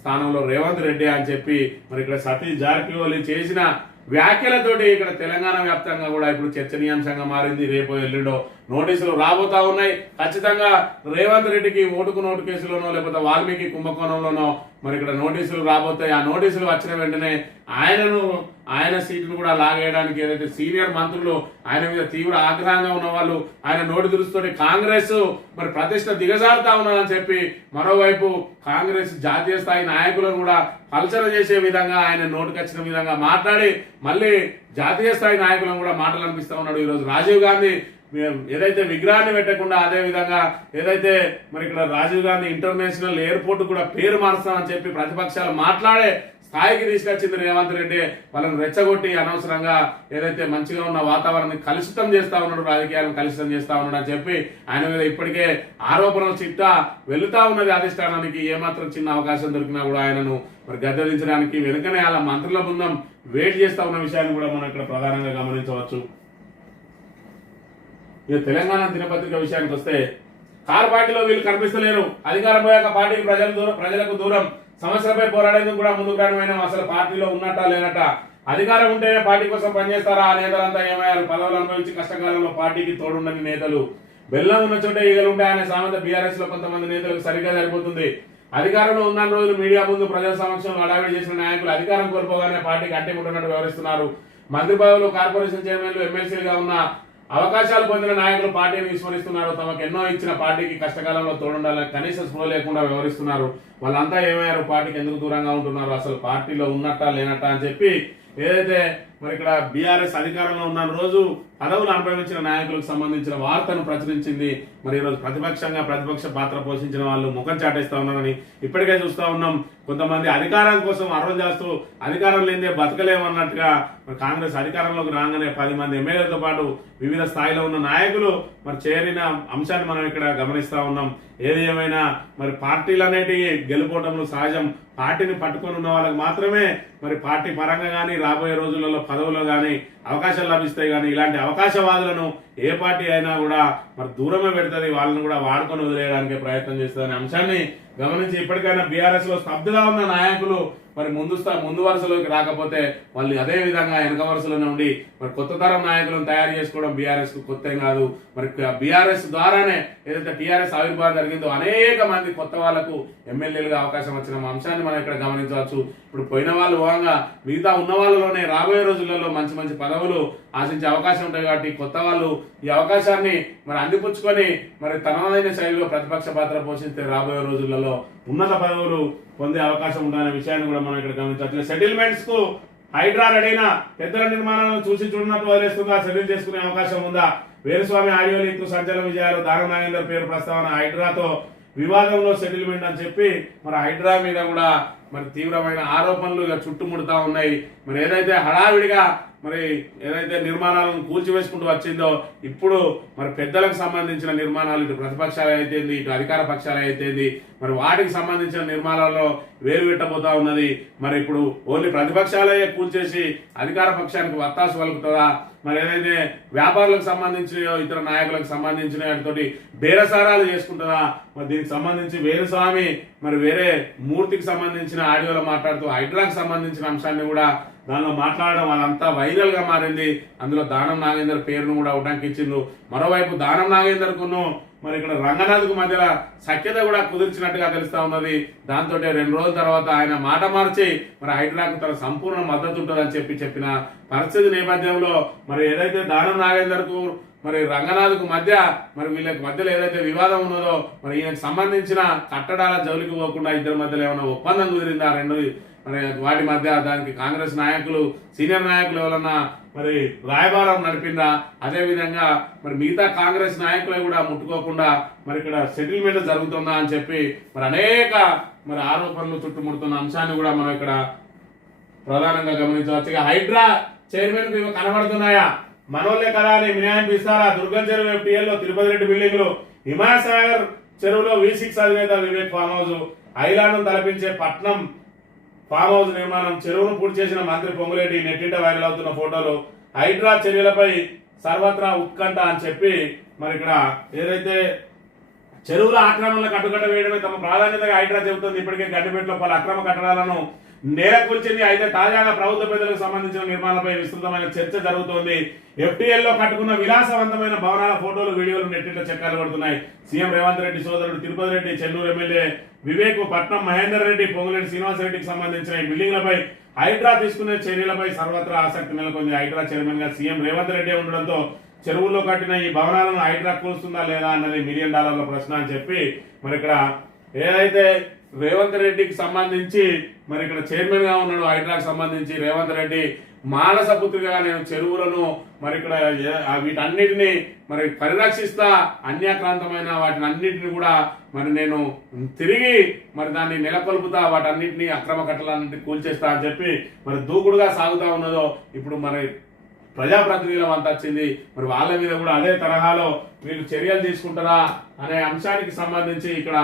స్థానంలో రేవంత్ రెడ్డి అని చెప్పి మరి ఇక్కడ సతీష్ జారకిహోళి చేసిన వ్యాఖ్యలతోటి ఇక్కడ తెలంగాణ వ్యాప్తంగా కూడా ఇప్పుడు చర్చనీయాంశంగా మారింది. రేపు ఎల్లుండో నోటీసులు రాబోతా ఉన్నాయి. ఖచ్చితంగా రేవంత్ రెడ్డికి ఓటుకు నోటు కేసులోనో లేకపోతే వాల్మీకి కుంభకోణంలోనో మరి ఇక్కడ నోటీసులు రాబోతాయి. ఆ నోటీసులు వచ్చిన వెంటనే ఆయన సీటును కూడా లాగేయడానికి ఏదైతే సీనియర్ మంత్రులు ఆయన మీద తీవ్ర ఆగ్రహంగా ఉన్న వాళ్ళు ఆయన నోటి దురుస్తోటి కాంగ్రెస్ మరి ప్రతిష్ట దిగజారుతా ఉన్నదని చెప్పి మరోవైపు కాంగ్రెస్ జాతీయ స్థాయి నాయకులను కూడా పల్చన చేసే విధంగా ఆయన నోటుకు వచ్చిన విధంగా మాట్లాడి మళ్ళీ జాతీయ స్థాయి నాయకులను కూడా మాటలు అనిపిస్తా ఉన్నాడు. ఈరోజు రాజీవ్ గాంధీ ఏదైతే విగ్రహాన్ని పెట్టకుండా అదే విధంగా ఏదైతే మరి ఇక్కడ రాజీవ్ గాంధీ ఇంటర్నేషనల్ ఎయిర్పోర్ట్ కూడా పేరు మారుస్తామని చెప్పి ప్రతిపక్షాలు మాట్లాడే స్థాయికి తీసుకొచ్చింది రేవంత్ రెడ్డి. వాళ్ళని రెచ్చగొట్టి అనవసరంగా ఏదైతే మంచిగా ఉన్న వాతావరణాన్ని కలుషితం చేస్తా ఉన్నాడు, రాజకీయాలను కలుషితం చేస్తా ఉన్నాడు అని చెప్పి ఆయన మీద ఇప్పటికే ఆరోపణల చిట్టా వెళుతా ఉన్నది అధిష్టానానికి. ఏమాత్రం చిన్న అవకాశం దొరికినా కూడా ఆయనను మరి గద్దెదించడానికి వెనుకనే అలా మంత్రుల బృందం వెయిట్ చేస్తా ఉన్న విషయాన్ని కూడా మనం ఇక్కడ ప్రధానంగా గమనించవచ్చు. ఇక తెలంగాణ దినపత్రిక విషయానికి వస్తే కారు పార్టీలో వీళ్ళు కనిపిస్తలేరు. అధికారం పోయాక పార్టీకి ప్రజలకు దూరం, సమస్యలపై పోరాడేందుకు కూడా ముందుకు రావడం. అసలు పార్టీలో ఉన్నట్టా లేనట, అధికారం ఉంటేనే పార్టీ కోసం పనిచేస్తారా? ఆ నేతలంతా ఏమయ్యారు? పదవులు అనుభవించి కష్టకాలంలో పార్టీకి తోడుండని నేతలు. బెల్లం ఉన్న చోట ఈగలుంటే అనే సామెత బీఆర్ఎస్ లో కొంతమంది నేతలకు సరిగ్గా సరిపోతుంది. అధికారంలో ఉన్న రోజులు మీడియా ముందు ప్రజల సమక్షంలో హడావిడి చేసిన నాయకులు అధికారం కోల్పోగానే పార్టీకి అట్టేముట్టనట్టు వ్యవహరిస్తున్నారు. మంత్రి పదవులు, కార్పొరేషన్ చైర్మన్లు, ఎమ్మెల్సీలుగా ఉన్న అవకాశాలు పొందిన నాయకులు పార్టీని విస్మరిస్తున్నారు. తమకు ఎన్నో ఇచ్చిన పార్టీకి కష్టకాలంలో తోడుండాలని కనీస స్పృహ లేకుండా వ్యవహరిస్తున్నారు. వాళ్ళంతా ఏమయ్యారు? పార్టీకి ఎందుకు దూరంగా ఉంటున్నారు? అసలు పార్టీలో ఉన్నట్టా లేనట్టా అని చెప్పి ఏదైతే మరి ఇక్కడ బీఆర్ఎస్ అధికారంలో ఉన్న రోజు పదవులు అనుభవించిన నాయకులకు సంబంధించిన వార్తను ప్రచురించింది. మరి ఈరోజు ప్రతిపక్ష పాత్ర పోషించిన వాళ్ళు ముఖం చాటేస్తా ఉన్నారని ఇప్పటికే చూస్తా ఉన్నాం. కొంతమంది అధికారం కోసం అర్వం చేస్తూ అధికారం లేదే బతకలేమన్నట్టుగా మరి కాంగ్రెస్ అధికారంలోకి రాగానే 10 మంది ఎమ్మెల్యేలతో పాటు వివిధ స్థాయిలో ఉన్న నాయకులు మరి చేరిన అంశాన్ని మనం ఇక్కడ గమనిస్తా ఉన్నాం. ఏది ఏమైనా మరి పార్టీలు అనేటివి గెలుపోవడంలో సహజం. పార్టీని పట్టుకొని ఉన్న వాళ్ళకి మాత్రమే మరి పార్టీ పరంగా కానీ రాబోయే రోజులలో పదవులు కానీ అవకాశాలు లభిస్తాయి. కానీ ఇలాంటి అవకాశవాదులను ఏ పార్టీ అయినా కూడా మరి దూరమే పెడుతుంది, వాళ్ళని కూడా వాడుకొని వదిలేయడానికి ప్రయత్నం చేస్తుందనే అంశాన్ని గమనించి ఇప్పటికైనా బీఆర్ఎస్ లో స్తబ్దుగా ఉన్న నాయకులు మరి ముందు వరుసలోకి రాకపోతే వాళ్ళు అదే విధంగా వెనక వరుసలోనే ఉండి మరి కొత్త తరం నాయకులను తయారు చేసుకోవడం బీఆర్ఎస్ కు కొత్త కాదు. మరి బీఆర్ఎస్ ద్వారానే ఏదైతే టీఆర్ఎస్ ఆవిర్భావం జరిగిందో అనేక మంది కొత్త వాళ్లకు ఎమ్మెల్యేలుగా అవకాశం వచ్చిన అంశాన్ని మనం ఇక్కడ గమనించవచ్చు. ఇప్పుడు పోయిన వాళ్ళు పోగా మిగతా ఉన్న వాళ్ళలోనే రాబోయే రోజులలో మంచి మంచి పదవులు ఆశించే అవకాశం ఉంటాయి. కాబట్టి కొత్త వాళ్ళు ఈ అవకాశాన్ని మరి అందిపుచ్చుకొని మరి తనదైన శైలిలో ప్రతిపక్ష పాత్ర పోషిస్తే రాబోయే రోజులలో ఉన్నత పదవులు పొందే అవకాశం ఉందనే విషయాన్ని కూడా మనం ఇక్కడ గమనించవచ్చు. సెటిల్మెంట్స్ కు హైడ్రా రెడైనా పెద్దల నిర్మాణాలను చూసి చూడనట్టు వదిలేస్తుందా? సెటిల్ చేసుకునే అవకాశం ఉందా? వేరుస్వామి ఆడియో లీక్ సంచలన విజయాలు, దానం నాగేందర్ పేరు ప్రస్తావన, హైడ్రాతో వివాదంలో సెటిల్మెంట్ అని చెప్పి మరి హైడ్రా మీద కూడా మరి తీవ్రమైన ఆరోపణలు ఇక చుట్టుముడుతా ఉన్నాయి. మరి ఏదైతే హడావిడిగా మరి ఏదైతే నిర్మాణాలను కూల్చివేసుకుంటూ వచ్చిందో ఇప్పుడు మరి పెద్దలకు సంబంధించిన నిర్మాణాలు ఇటు ప్రతిపక్షాలు అయితేంది ఇటు అధికార పక్షాలు అయితేంది మరి వాటికి సంబంధించిన నిర్మాణాల్లో వేరు పెట్టబోతా ఉన్నది. మరి ఇప్పుడు ఓన్లీ ప్రతిపక్షాలే కూల్చేసి అధికార పక్షానికి వత్తాసు పలుకుతుందా? మరి ఏదైతే వ్యాపారులకు సంబంధించిన ఇతర నాయకులకు సంబంధించిన వాటితోటి బేరసారాలు చేసుకుంటుందా? మరి దీనికి సంబంధించి వేరుస్వామి మరి వేరే మూర్తికి సంబంధించిన ఆడియోలో మాట్లాడుతూ హైడ్రాకి సంబంధించిన అంశాన్ని కూడా దానిలో మాట్లాడడం అదంతా వైరల్ గా మారింది. అందులో దానం నాగేందర్ పేరును కూడా ఉటంకించిండు. మరోవైపు దానం నాగేందర్ కును మరి ఇక్కడ రంగనాథ్ కు మధ్యలో సఖ్యత కూడా కుదిర్చినట్టుగా తెలుస్తా ఉన్నది. దాంతో 2 రోజుల తర్వాత ఆయన మాట మార్చి మరి హైడ్రాకు తన సంపూర్ణ మద్దతు ఉంటుందని చెప్పిన పరిస్థితి నేపథ్యంలో మరి ఏదైతే దానం నాగేందర్ కు మరి రంగనాథ్ కు మధ్య మరి వీళ్ళకి మధ్యలో ఏదైతే వివాదం ఉన్నదో మరి ఈయనకు సంబంధించిన కట్టడాల జోలికి పోకుండా ఇద్దరి మధ్యలో ఏమైనా ఒప్పందం కుదిరిందా? మరి వాటి మధ్య దానికి కాంగ్రెస్ నాయకులు సీనియర్ నాయకులు ఎవరన్నా మరి రాయబారం నడిపిందా? అదే విధంగా మరి మిగతా కాంగ్రెస్ నాయకులు కూడా ముట్టుకోకుండా మరి ఇక్కడ సెటిల్మెంట్ జరుగుతుందా అని చెప్పి మరి అనేక మరి ఆరోపణలు చుట్టుముడుతున్న అంశాన్ని కూడా మనం ఇక్కడ ప్రధానంగా గమనించవచ్చు. ఇక హైడ్రా చైర్మన్ కు కనబడుతున్నాయా? మనోళ్ళే కదా అని మినహాయింపు ఇస్తారా? దుర్గం చెరువు FTL లో తిరుపతి రెడ్డి బిల్డింగ్ లో, హిమాయత్ సాగర్ చెరువులో V6 అధినేత వివేక్ ఫామ్ హౌస్, ఐలాండ్ను తలపించే పట్నం ఫామ్ హౌస్ నిర్మాణం, చెరువును పూర్తి చేసిన మంత్రి పొంగులేటి, నెట్టింట వైరల్ అవుతున్న ఫోటోలు, హైడ్రా చర్యలపై సర్వత్రా ఉత్కంఠ అని చెప్పి మరి ఇక్కడ ఏదైతే చెరువుల ఆక్రమణలకు అడ్డుకట్ట వేయడమే తమ ప్రాధాన్యతగా హైడ్రా చెబుతుంది. ఇప్పటికే గడ్డిపేటలో పలు అక్రమ కట్టడాలను నేలకూల్చింది. అయితే తాజాగా ప్రభుత్వ పెద్దలకు సంబంధించిన నిర్మాణాలపై విస్తృతమైన చర్చ జరుగుతోంది. FTL లో కట్టుకున్న విలాసవంతమైన భవనాల ఫోటోలు, వీడియోలు నెట్టింట చక్కర్లు పడుతున్నాయి. సీఎం రేవంత్ రెడ్డి సోదరుడు తిరుపతి రెడ్డి, చెన్నూరు ఎమ్మెల్యే వివేక్, పట్నం మహేందర్ రెడ్డి, పొంగులేటి శ్రీనివాసరెడ్డికి సంబంధించిన ఈ బిల్డింగ్లపై హైడ్రా తీసుకునే చర్యలపై సర్వత్రా ఆసక్తి నెలకొంది. హైడ్రా చైర్మన్ గా సీఎం రేవంత్ రెడ్డి ఉండడంతో చెరువుల్లో కట్టిన ఈ భవనాలను హైడ్రా కూల్స్తుందా లేదా అన్నది $1 మిలియన్ ప్రశ్న అని చెప్పి మరి ఇక్కడ ఏదైతే రేవంత్ రెడ్డికి సంబంధించి మరి ఇక్కడ చైర్మన్ గా ఉన్నాడు హైడ్రాకి సంబంధించి రేవంత్ రెడ్డి మానస పుత్రికగా నేను చెరువులను మరి ఇక్కడ వీటన్నిటిని మరి పరిరక్షిస్తా, అన్యాక్రాంతమైన వాటిని అన్నిటిని కూడా మరి నేను తిరిగి మరి దాన్ని నెలకొల్పుతా, వాటన్నిటిని అక్రమ కట్టలన్నింటినీ కూల్చేస్తా అని చెప్పి మరి దూకుడుగా సాగుతా ఉన్నదో ఇప్పుడు మరి ప్రజాప్రతినిధుల వంత వచ్చింది. మరి వాళ్ళ మీద కూడా అదే తరహాలో వీళ్ళు చర్యలు తీసుకుంటారా అనే అంశానికి సంబంధించి ఇక్కడ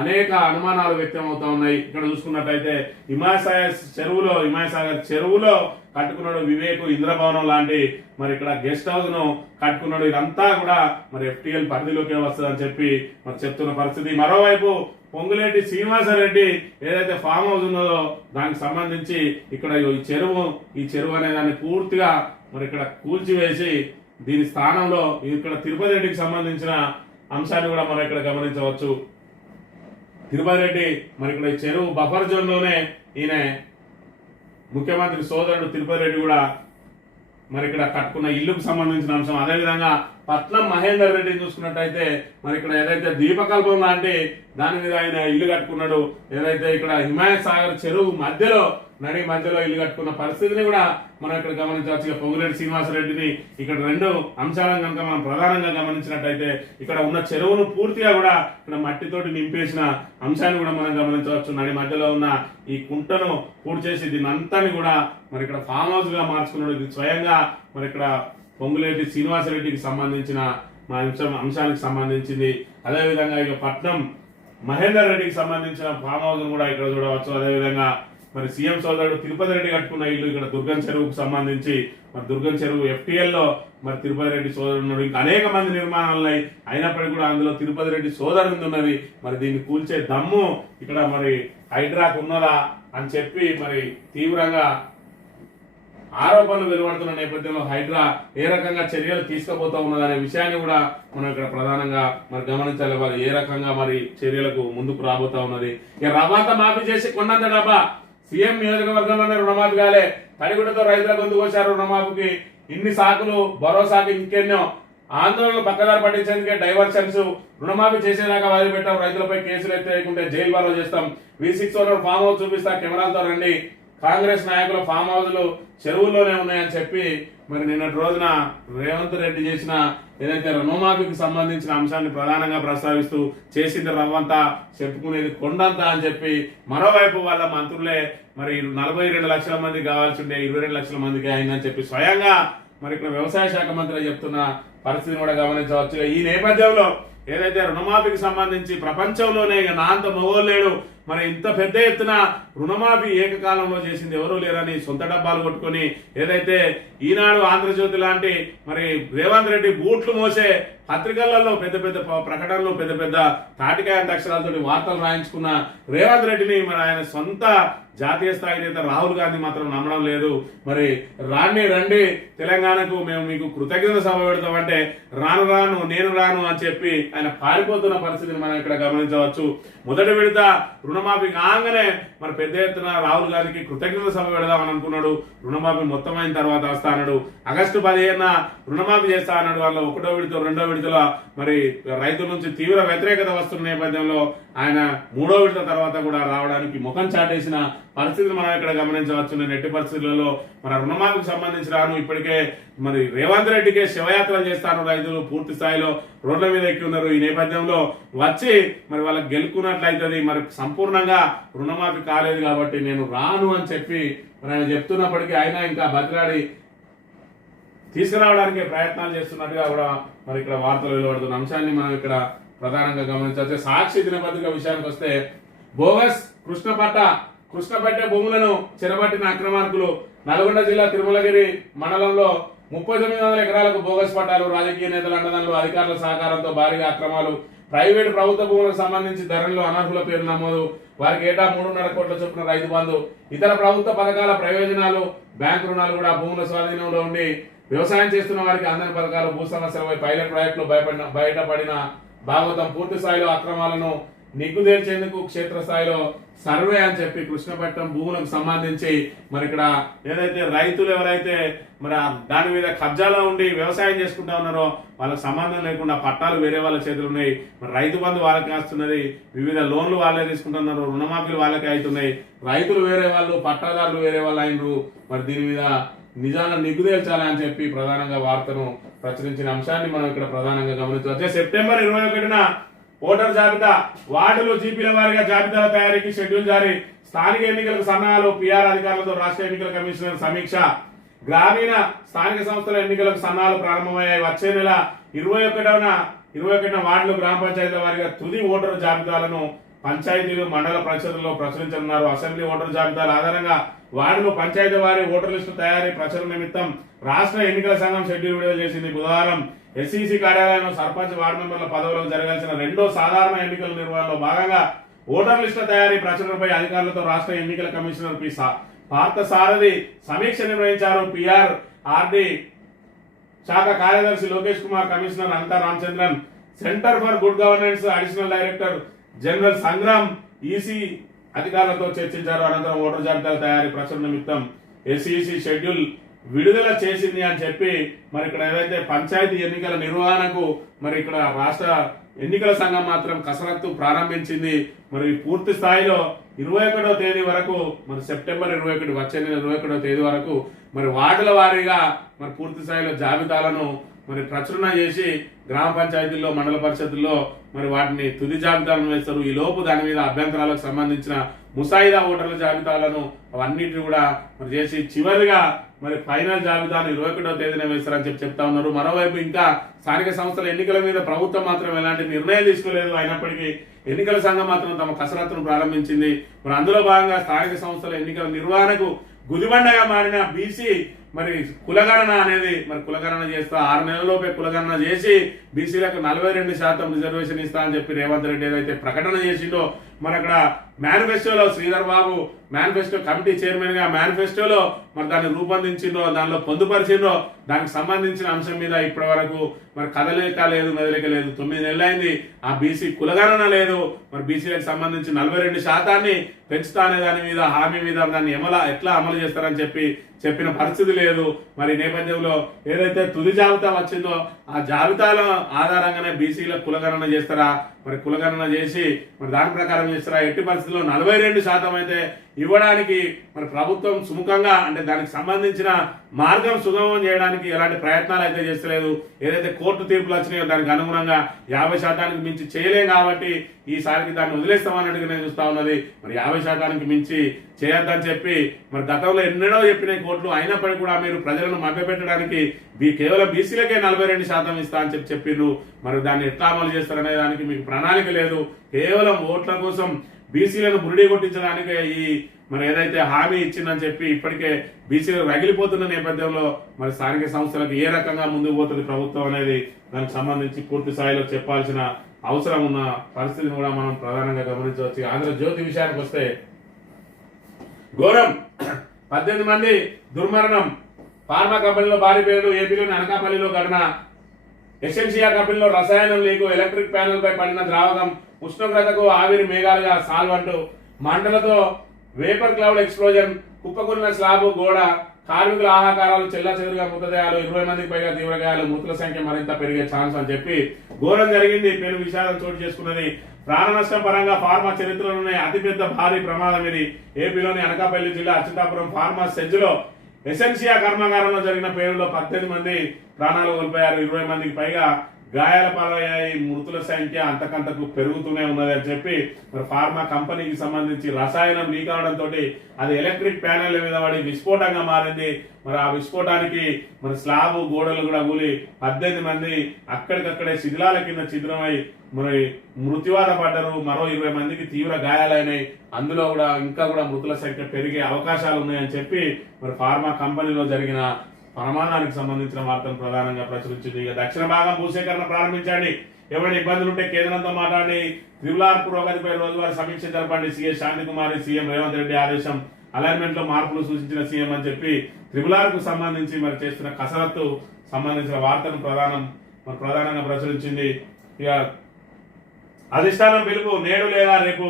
అనేక అనుమానాలు వ్యక్తం అవుతా ఉన్నాయి. ఇక్కడ చూసుకున్నట్టయితే హిమాయసాగర్ చెరువులో కట్టుకున్నాడు వివేక్, ఇంద్రభవనం లాంటి మరి ఇక్కడ గెస్ట్ హౌస్ ను కట్టుకున్నాడు. ఇదంతా కూడా మరి FTL పరిధిలోకే వస్తుంది అని చెప్పి మరి చెప్తున్న పరిస్థితి. మరోవైపు పొంగులేటి శ్రీనివాసరెడ్డి ఏదైతే ఫామ్ హౌస్ ఉన్నదో దానికి సంబంధించి ఇక్కడ ఈ చెరువు అనే దాన్ని పూర్తిగా మరి ఇక్కడ కూల్చివేసి దీని స్థానంలో ఇక్కడ తిరుపతి రెడ్డికి సంబంధించిన అంశాన్ని కూడా మనం ఇక్కడ గమనించవచ్చు. తిరుపతి రెడ్డి మరి ఇక్కడ ఈ చెరువు బఫర్ జోన్ లోనే ఈయన ముఖ్యమంత్రి సోదరుడు తిరుపతి రెడ్డి కూడా మరి ఇక్కడ కట్టుకున్న ఇల్లుకు సంబంధించిన అంశం. అదేవిధంగా పట్నం మహేందర్ రెడ్డిని చూసుకున్నట్టయితే మరి ఇక్కడ ఏదైతే దీపకల్పం లాంటి దాని మీద ఆయన ఇల్లు కట్టుకున్నాడు. ఏదైతే ఇక్కడ హిమాయత్ సాగర్ చెరువు మధ్యలో ఇల్లు కట్టుకున్న పరిస్థితిని కూడా మనం ఇక్కడ గమనించవచ్చు. పొంగులేటి శ్రీనివాసరెడ్డిని ఇక్కడ 2 అంశాలను కనుక మనం ప్రధానంగా గమనించినట్టయితే ఇక్కడ ఉన్న చెరువును పూర్తిగా కూడా ఇక్కడ మట్టితోటి నింపేసిన అంశాన్ని కూడా మనం గమనించవచ్చు. నడి మధ్యలో ఉన్న ఈ కుంటను పూర్తి చేసి దీని అంతాన్ని కూడా మరి ఇక్కడ ఫామ్ హౌస్ గా మార్చుకున్నాడు. ఇది స్వయంగా మరి ఇక్కడ పొంగులేటి శ్రీనివాసరెడ్డికి సంబంధించిన అంశానికి సంబంధించింది. అదేవిధంగా ఇక పట్నం మహేందర్ రెడ్డికి సంబంధించిన ఫామ్ హౌస్ కూడా ఇక్కడ చూడవచ్చు. అదేవిధంగా మరి సీఎం సోదరుడు తిరుపతి రెడ్డి కట్టుకున్న ఇల్లు ఇక్కడ దుర్గం చెరువుకు సంబంధించి మరి దుర్గం చెరువు FTL లో మరి తిరుపతి రెడ్డి సోదరుడు ఇంకా అనేక మంది నిర్మాణాలు అయినప్పటికీ కూడా అందులో తిరుపతి రెడ్డి సోదరుడు ఉన్నది. మరి దీన్ని కూల్చే దమ్ము ఇక్కడ మరి హైడ్రాకు ఉన్నదా అని చెప్పి మరి తీవ్రంగా ఆరోపణలు వెలువడుతున్న నేపథ్యంలో హైడ్రా ఏ రకంగా చర్యలు తీసుకుపోతా ఉన్నదనే విషయాన్ని కూడా మనం ఇక్కడ ప్రధానంగా మరి గమనించాలి. వారు ఏ రకంగా మరి చర్యలకు ముందుకు రాబోతా ఉన్నది. ఇక రవాణా మాఫీ చేసి కొండంత డబ్బా సీఎం నియోజకవర్గంలోనే రుణమాఫీ కాలే, తడిగుడ్డతో రైతులకు ముందుకు వచ్చారు రుణమాఫీకి. ఇన్ని సాకులు భరోసాకి ఇంకెన్నో ఆందోళనలు పక్కదారి పట్టించేందుకే డైవర్షన్స్. రుణమాఫీ చేసేదాకా వదిలిపెట్టాం, రైతులపై కేసులు ఎత్తేయకుంటే జైలు బాలో చేస్తాం. V6 ఓనర్ ఫామ్ హౌస్ చూపిస్తా, కెమెరాలతో రండి. కాంగ్రెస్ నాయకుల ఫామ్ హౌస్లు చెరువుల్లోనే ఉన్నాయని చెప్పి మరి నిన్నటి రోజున రేవంత్ రెడ్డి చేసిన ఏదైతే రుణమాఫీకి సంబంధించిన అంశాన్ని ప్రధానంగా ప్రస్తావిస్తూ చేసింది రవ్వంతా, చెప్పుకునేది కొండంతా అని చెప్పి మరోవైపు వాళ్ళ మంత్రులే మరి 42 లక్షల మందికి కావాల్సి ఉండే 22 లక్షల మందికి అయిందని చెప్పి స్వయంగా మరి ఇక్కడ వ్యవసాయ శాఖ మంత్రి చెప్తున్న పరిస్థితిని కూడా గమనించవచ్చు. ఈ నేపథ్యంలో ఏదైతే రుణమాఫీకి సంబంధించి ప్రపంచంలోనే నా అంత మొగోలేడు, మరి ఇంత పెద్ద ఎత్తున రుణమాఫీ ఏకకాలంలో చేసింది ఎవరూ లేరని సొంత డబ్బాలు కొట్టుకొని ఏదైతే ఈనాడు ఆంధ్రజ్యోతి లాంటి మరి రేవంత్ రెడ్డి బూట్లు మోసే పత్రికలలో పెద్ద పెద్ద ప్రకటనలు పెద్ద పెద్ద తాటికాయంత అక్షరాలతో వార్తలు రాయించుకున్న రేవంత్ రెడ్డిని మరి ఆయన సొంత జాతీయ స్థాయి నేత రాహుల్ గాంధీ మాత్రం నమ్మడం లేదు. మరి రండి తెలంగాణకు మేము మీకు కృతజ్ఞత సభ పెడతామంటే నేను రాను అని చెప్పి ఆయన పారిపోతున్న పరిస్థితిని మనం ఇక్కడ గమనించవచ్చు. మొదటి విడత రుణమాఫీ కాగానే మరి పెద్ద ఎత్తున రాహుల్ గాంధీకి కృతజ్ఞత సభ పెడదామని అనుకున్నాడు. రుణమాఫీ మొత్తం అయిన తర్వాత వస్తా అన్నాడు. ఆగస్టు 15న రుణమాఫీ చేస్తా అన్నాడు. వాళ్ళ 1వ విడత 2వ విడతలో మరి రైతుల నుంచి తీవ్ర వ్యతిరేకత వస్తున్న నేపథ్యంలో ఆయన 3వ విడత తర్వాత కూడా రావడానికి ముఖం చాటేసిన పరిస్థితిని మనం ఇక్కడ గమనించవచ్చు. నేను ఎట్టి పరిస్థితులలో మన రుణమాఫీకి సంబంధించి రాను, ఇప్పటికే మరి రేవంత్ రెడ్డికే శివయాత్రలు చేస్తాను, రైతులు పూర్తి స్థాయిలో రోడ్ల మీద ఎక్కి ఉన్నారు. ఈ నేపథ్యంలో వచ్చి మరి వాళ్ళకి గెలుకున్నట్లయితుంది, మరి సంపూర్ణంగా రుణమాఫీ కాలేదు కాబట్టి నేను రాను అని చెప్పి మరి ఆయన చెప్తున్నప్పటికీ ఆయన ఇంకా బతిలాడి తీసుకురావడానికి ప్రయత్నాలు చేస్తున్నట్టుగా కూడా మరి ఇక్కడ వార్తలు వెలువడుతున్న అంశాన్ని మనం ఇక్కడ ప్రధానంగా గమనించవచ్చు. సాక్షి దినపత్రిక విషయానికి వస్తే బోగస్ కృష్ణపట్ట భూములను చెరబట్టిన అక్రమార్కులు. నల్గొండ జిల్లా తిరుమలగిరి మండలంలో 3900 ఎకరాలకు బోగస్ పట్టాలు. రాజకీయ నేతల అండదండలు, అధికారుల సహకారంతో భారీగా అక్రమాలు. ప్రైవేటు ప్రభుత్వ భూములకు సంబంధించి ధరలు అనర్హుల పేరు నమోదు. వారికి ఏటా 3.5 కోట్ల చొప్పున రైతు బంధు, ఇతర ప్రభుత్వ పథకాల ప్రయోజనాలు, బ్యాంకు రుణాలు కూడా భూముల స్వాధీనంలో ఉండి వ్యవసాయం చేస్తున్న వారికి అందని పథకాలు. భూ సమస్యలపై పైలట్ ప్రాజెక్టులు బయటపడిన భాగవతం. పూర్తి స్థాయిలో అక్రమాలను నిగ్గుదేల్చేందుకు క్షేత్రస్థాయిలో సర్వే అని చెప్పి కృష్ణపట్నం భూములకు సంబంధించి మరి ఇక్కడ ఏదైతే రైతులు ఎవరైతే మరి దాని మీద కబ్జాలో ఉండి వ్యవసాయం చేసుకుంటా ఉన్నారో వాళ్ళకి సంబంధం లేకుండా పట్టాలు వేరే వాళ్ళ చేతులు ఉన్నాయి. మరి రైతు బంధు వాళ్ళకి వస్తున్నది, వివిధ లోన్లు వాళ్ళే తీసుకుంటున్నారు, రుణమాఫీలు వాళ్ళకే అవుతున్నాయి. రైతులు వేరే వాళ్ళు, పట్టాదారులు వేరే వాళ్ళు అయినరు. మరి దీని మీద నిజాలను నిగ్గుదేల్చాలి అని చెప్పి ప్రధానంగా వార్తను ప్రచురించిన అంశాన్ని మనం ఇక్కడ ప్రధానంగా గమనించవచ్చు. సెప్టెంబర్ 21న ఓటర్ జాబితా, వార్డులు జీపీల వారీగా జాబితాల తయారీకి షెడ్యూల్ జారీ. స్థానిక ఎన్నికలకు సన్నాహాలు, పిఆర్ అధికారులతో రాష్ట్ర ఎన్నికల కమిషనర్ సమీక్ష. గ్రామీణ స్థానిక సంస్థల ఎన్నికలకు సన్నాహాలు ప్రారంభమయ్యాయి. వచ్చే నెల 21న వార్డులు, గ్రామ పంచాయతీల వారీగా తుది ఓటరు జాబితాలను పంచాయతీలు, మండల పరిషత్తుల్లో ప్రచురించనున్నారు. అసెంబ్లీ ఓటరు జాబితాల ఆధారంగా వార్డులు, పంచాయతీ వారి ఓటర్ లిస్టు తయారీ ప్రచురణ నిమిత్తం రాష్ట్ర ఎన్నికల సంఘం షెడ్యూల్ విడుదల చేసింది. బుధవారం ఎస్ఈసి కార్యాలయంలో సర్పంచ్, వార్డు మెంబర్ల పదవులకు జరగాల్సిన 2వ సాధారణ ఎన్నికల నిర్వహణలో భాగంగా ఓటర్ లిస్టుల తయారీ ప్రచురణపై అధికారులతో రాష్ట్ర ఎన్నికల కమిషనర్ పి పార్థసారథి సమీక్ష నిర్వహించారు. పిఆర్ ఆర్డి శాఖ కార్యదర్శి Lokesh Kumar, commissioner Anantha Ramachandran, centre for good governance additional director general Sangram EC అధికారులతో చర్చించారు. అనంతరం ఓటర్ జాబితాల తయారీ ప్రచురణ నిమిత్తం ఎస్ఈసి షెడ్యూల్ విడుదల చేసింది అని చెప్పి మరి ఇక్కడ ఏదైతే పంచాయతీ ఎన్నికల నిర్వహణకు మరి ఇక్కడ రాష్ట్ర ఎన్నికల సంఘం మాత్రం కసరత్తు ప్రారంభించింది. మరి పూర్తి స్థాయిలో 21వ తేదీ వరకు, మరి సెప్టెంబర్ 21, వచ్చే నెల 21వ తేదీ వరకు మరి వార్డుల వారీగా మరి పూర్తి స్థాయిలో జాబితాలను మరి ప్రచురణ చేసి గ్రామ పంచాయతీల్లో, మండల పరిషత్తుల్లో మరి వాటిని తుది జాబితాలను వేస్తారు. ఈ లోపు దాని మీద అభ్యంతరాలకు సంబంధించిన ముసాయిదా ఓటర్ల జాబితాలను అవన్నిటిని కూడా మరి చేసి చివరిగా మరి ఫైనల్ జాబితాను 21వ తేదీన వేస్తారని చెప్తా ఉన్నారు. మరోవైపు ఇంకా స్థానిక సంస్థల ఎన్నికల మీద ప్రభుత్వం మాత్రం ఎలాంటి నిర్ణయం తీసుకోలేదు. అయినప్పటికీ ఎన్నికల సంఘం మాత్రం తమ కసరత్తును ప్రారంభించింది. మరి అందులో భాగంగా స్థానిక సంస్థల ఎన్నికల నిర్వహణకు గుదిబండగా మారిన బీసీ మరి కులగణన అనేది మరి కులగణన చేస్తా 6 నెలలలోపే కులగణన చేసి బీసీలకు 42% రిజర్వేషన్ ఇస్తా అని చెప్పి రేవంత్ రెడ్డి ఏదైతే ప్రకటన చేసిండో మరి అక్కడ మేనిఫెస్టోలో Sridhar Babu manifesto committee chairman గా మేనిఫెస్టోలో మరి దాన్ని రూపొందించిండో, దానిలో పొందుపరిచిండో దానికి సంబంధించిన అంశం మీద ఇప్పటి వరకు మరి కదలిక లేదు, మెదలిక లేదు. 9 నెలలైంది. ఆ బీసీ కులగణన లేదు. మరి బీసీలకు సంబంధించి 42% పెంచుతా అనే దాని మీద హామీ మీద దాన్ని ఎట్లా అమలు చేస్తారని చెప్పిన పరిస్థితి లేదు. మరి నేపథ్యంలో ఏదైతే తుది జాబితా వచ్చిందో ఆ జాబితాల ఆధారంగానే బీసీల కులగణన చేస్తారా, మరి కులగణన చేసి మరి దాని ప్రకారం చేస్తారా, ఎట్టి పరిస్థితుల్లో 42% అయితే ఇవ్వడానికి మరి ప్రభుత్వం సుముఖంగా అంటే దానికి సంబంధించిన మార్గం సుగమం చేయడానికి ఎలాంటి ప్రయత్నాలు అయితే చేస్తలేదు. ఏదైతే కోర్టు తీర్పులు వచ్చినాయో దానికి అనుగుణంగా 50% మించి చేయలేం కాబట్టి ఈసారికి దాన్ని వదిలేస్తామన్నట్టుగా నేను చూస్తా ఉన్నది. మరి 50% మించి చేయొద్దని చెప్పి మరి గతంలో ఎన్నడో చెప్పిన కోర్టులు అయినప్పటికీ కూడా మీరు ప్రజలను మభ్యపెట్టడానికి కేవలం బీసీలకే 42% ఇస్తా అని చెప్పిండ్రు. మరి దాన్ని ఎట్లా అమలు చేస్తారనే దానికి మీకు ప్రణాళిక లేదు. కేవలం ఓట్ల కోసం బీసీలను బురిడి కొట్టించడానికి ఈ మరి ఏదైతే హామీ ఇచ్చిందని చెప్పి ఇప్పటికే బీసీలు రగిలిపోతున్న నేపథ్యంలో మరి స్థానిక సంస్థలకు ఏ రకంగా ముందుకు పోతుంది ప్రభుత్వం అనేది దానికి సంబంధించి పూర్తి స్థాయిలో చెప్పాల్సిన అవసరం ఉన్న పరిస్థితిని కూడా మనం ప్రధానంగా గమనించవచ్చు. ఆంధ్రజ్యోతి విషయానికి వస్తే ఘోరం, 18 మంది దుర్మరణం. ఫార్మా కంపెనీలో భారీ పేరు. ఏపీలోని అనకాపల్లిలో ఘటన. ఎసెన్షియా కంపెనీలో రసాయనం లీకు. ఎలక్ట్రిక్ ప్యానెల్ పై పడిన ద్రావకం ఉష్ణోగ్రతకు ఆవిరి మేఘాలుగా సాల్వంటు. మంటలతో వేపర్ క్లౌడ్ ఎక్స్ప్లోజన్. కుప్పకూలిన స్లాబ్ గోడ. కార్మికుల ఆహాకారాలు, చెల్లా చెదురుగా మృతదేహాలు. 20 మందికి పైగా తీవ్రగాయాలు. మృతుల సంఖ్య మరింత పెరిగే ఛాన్స్ అని చెప్పి ఘోరం జరిగింది. పెను విషాదం చోటు చేసుకున్నది. ప్రాణ నష్టం పరంగా ఫార్మా చరిత్రలోనే అతిపెద్ద భారీ ప్రమాదం ఇది. ఏపీలోని అనకాపల్లి జిల్లా అచ్యుతాపురం ఫార్మా సెజ్లో ఎసెన్షియా కర్మాగారంలో జరిగిన పేరులో 18 మంది ప్రాణాలు కోల్పోయారు. 20 మందికి పైగా గాయాల పాలయ్యాయి, మృతుల సంఖ్య అంతకంతకు పెరుగుతూనే ఉన్నది అని చెప్పి మరి ఫార్మా కంపెనీకి సంబంధించి రసాయనం లీక్ అవడంతో అది ఎలక్ట్రిక్ ప్యానెల్ మీద పడి విస్ఫోటంగా మారింది. మరి ఆ విస్ఫోటానికి మరి స్లాబ్ గోడలు కూడా కూలి 18 మంది అక్కడికక్కడే శిథిలాల కింద ఛిద్రమై మరి మృత్యువాత పడ్డారు. మరో 20 మందికి తీవ్ర గాయాలైనాయి. అందులో కూడా ఇంకా కూడా మృతుల సంఖ్య పెరిగే అవకాశాలు ఉన్నాయని చెప్పి మరి ఫార్మా కంపెనీలో జరిగిన ప్రమాదానికి సంబంధించిన వార్తను ప్రధానంగా ప్రచురించింది. ఇక దక్షిణ భాగం భూసేకరణ ప్రారంభించండి, ఏమైనా ఇబ్బందులు ఉంటే కేంద్రంతో మాట్లాడి త్రిపులార్ పురోగతిపై రోజువారీ సమీక్ష జరపండి. సీఎస్ శాంతికుమారి సీఎం రేవంత్ రెడ్డి ఆదేశం. అలైన్మెంట్ లో మార్పులు సూచించిన సీఎం అని చెప్పి త్రిపులార్ కు సంబంధించి మరి చేస్తున్న కసరత్తు సంబంధించిన వార్తను ప్రధానంగా ప్రచురించింది. ఇక అధిష్టానం పిలుపు నేడు లేదా రేపు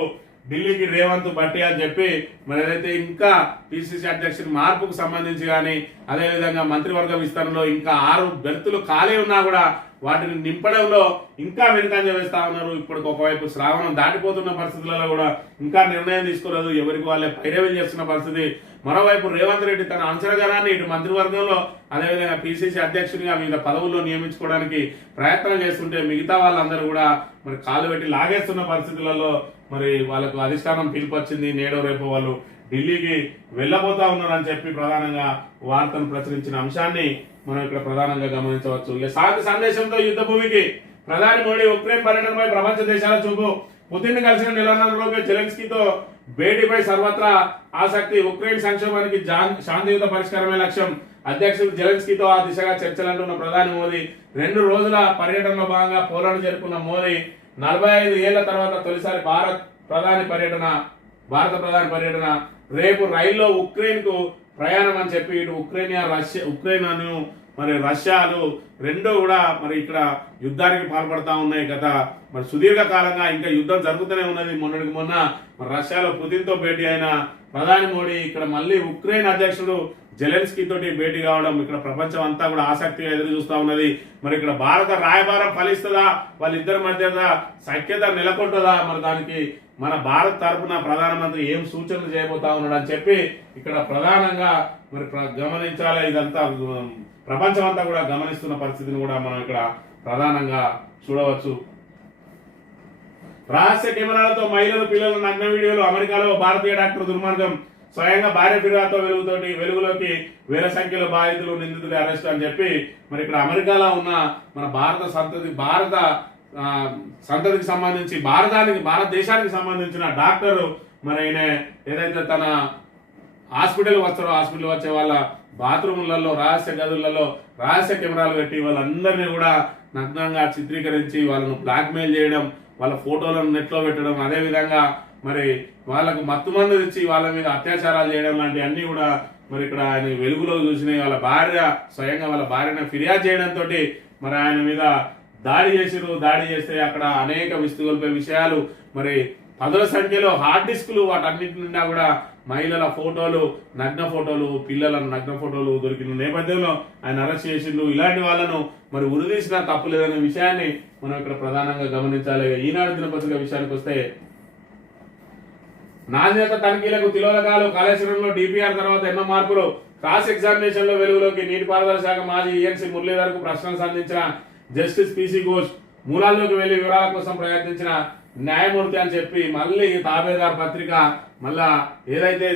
ఢిల్లీకి రేవంత్ బట్టి అని చెప్పి మరి ఏదైతే ఇంకా పిసిసి అధ్యక్షుడి మార్పుకు సంబంధించి కానీ అదేవిధంగా మంత్రివర్గ విస్తరణలో ఇంకా 6 బెర్తులు ఖాళీ ఉన్నా కూడా వాటిని నింపడంలో ఇంకా వెనుకంజ వేస్తా ఉన్నారు. ఇప్పటికి ఒకవైపు శ్రావణం దాటిపోతున్న పరిస్థితులలో కూడా ఇంకా నిర్ణయం తీసుకోలేదు, ఎవరికి వాళ్ళే పైరవీలు చేస్తున్న పరిస్థితి. మరోవైపు రేవంత్ రెడ్డి తన అనుచరగణాన్ని ఇటు మంత్రివర్గంలో అదేవిధంగా పిసిసి అధ్యక్షునిగా వివిధ పదవుల్లో నియమించుకోవడానికి ప్రయత్నం చేస్తుంటే మిగతా వాళ్ళందరూ కూడా మరి కాలు పెట్టి లాగేస్తున్న పరిస్థితులలో మరి వాళ్ళకు అధిష్టానం పిలుపొచ్చింది. నేడో రేపు వాళ్ళు ఢిల్లీకి వెళ్ళబోతా ఉన్నారని చెప్పి ప్రధానంగా వార్తను ప్రచురించిన అంశాన్ని మనం ఇక్కడ ప్రధానంగా గమనించవచ్చు. ఇక శాంతి సందేశంతో యుద్ధ భూమికి ప్రధాని మోడీ ఉక్రెయిన్ పర్యటనపై ప్రపంచ దేశాల చూపు. పుతిన్ కలిసిన నెలలోపే జెలెన్స్కీతో భేటీపై సర్వత్రా ఆసక్తి. ఉక్రెయిన్ సంక్షోభానికి శాంతియుత పరిష్కారమే లక్ష్యం. అధ్యక్షుడు జెలెన్స్కీతో ఆ దిశగా చర్చలంటున్న ప్రధాని మోదీ 2 రోజుల పర్యటనలో భాగంగా పోలాండ్ చేరుకున్న మోదీ 45 ఏళ్ల తర్వాత తొలిసారి భారత ప్రధాని పర్యటన. రేపు రైల్లో ఉక్రెయిన్ కు ప్రయాణం అని చెప్పి ఇటు ఉక్రెయిన్ మరి రష్యాలు రెండూ కూడా మరి ఇక్కడ యుద్ధానికి పాల్పడతా ఉన్నాయి. గత మరి సుదీర్ఘ కాలంగా ఇంకా యుద్ధం జరుగుతూనే ఉన్నది. మొన్నటికి మొన్న మరి రష్యాలో పుతిన్తో భేటీ అయిన ప్రధాని మోడీ ఇక్కడ మళ్ళీ ఉక్రెయిన్ అధ్యక్షుడు జెలెన్స్కీ తోటి భేటీ కావడం ఇక్కడ ప్రపంచం అంతా కూడా ఆసక్తిగా ఎదురు చూస్తా ఉన్నది. మరి ఇక్కడ భారత రాయబారం ఫలిస్తుందా, వాళ్ళిద్దరి మధ్య సఖ్యత నెలకొంటుందా, మరి దానికి మన భారత్ తరఫున ప్రధానమంత్రి ఏం సూచనలు చేయబోతా ఉన్నాడు అని చెప్పి ఇక్కడ ప్రధానంగా మరి గమనించాలి. ఇదంతా ప్రపంచం అంతా కూడా గమనిస్తున్న పరిస్థితిని కూడా మనం ఇక్కడ ప్రధానంగా చూడవచ్చు. రహస్య కెమెరాలతో మహిళలు పిల్లల నగ్న వీడియోలు. అమెరికాలో భారతీయ డాక్టర్ దుర్మార్గం. స్వయంగా భార్య ఫిర్యాదుతో వెలుగులోకి వేల సంఖ్యలో బాధితులు నిందితులు అరెస్ట్ అని చెప్పి మరి ఇక్కడ అమెరికాలో ఉన్న మన భారత సంతతికి సంబంధించి భారతదేశానికి సంబంధించిన డాక్టర్ మరి ఆయన ఏదైతే తన హాస్పిటల్ వచ్చే వాళ్ళ బాత్రూమ్లలో రహస్య గదులలో రహస్య కెమెరాలు పెట్టి వాళ్ళందరినీ కూడా నగ్నంగా చిత్రీకరించి వాళ్ళను బ్లాక్మెయిల్ చేయడం, వాళ్ళ ఫోటోలను నెట్లో పెట్టడం, అదేవిధంగా మరి వాళ్ళకు మత్తుమందు ఇచ్చి వాళ్ళ మీద అత్యాచారాలు చేయడం లాంటి అన్ని కూడా మరి ఇక్కడ ఆయన వెలుగులో చూసినాయి. స్వయంగా వాళ్ళ భార్యను ఫిర్యాదు చేయడంతో మరి ఆయన మీద దాడి చేస్తే అక్కడ అనేక విస్తుగొల్పే విషయాలు మరి 10ల సంఖ్యలో హార్డ్ డిస్కులు వాటన్నిటి నిండా కూడా మహిళల ఫోటోలు, నగ్న ఫోటోలు, పిల్లల నగ్న ఫోటోలు దొరికిన నేపథ్యంలో ఆయన అరెస్ట్ చేసిండు. ఇలాంటి వాళ్ళను మరి ఉరిదీసినా తప్పు లేదనే విషయాన్ని మనం ఇక్కడ ప్రధానంగా గమనించాలి. ఈనాడు దినపత్రిక విషయానికి వస్తే నాణ్యత తనిఖీలకు తిలోదకాలు. కాళేశ్వరంలో డిపిఆర్ తర్వాత ఎన్నో మార్పులు. క్రాస్ ఎగ్జామినేషన్ లో వెలుగులోకి. నీటిపారుదల శాఖ మాజీ ఈఎన్సీ మురళీధర్ కు ప్రశ్నలు సంధించిన జస్టిస్ పిసి ఘోష్. మూలాల్లోకి వెళ్లి వివరాల కోసం ప్రయత్నించిన న్యాయమూర్తి అని చెప్పి మళ్ళీ తాబేదార్ పత్రిక మళ్ళా ఏదైతే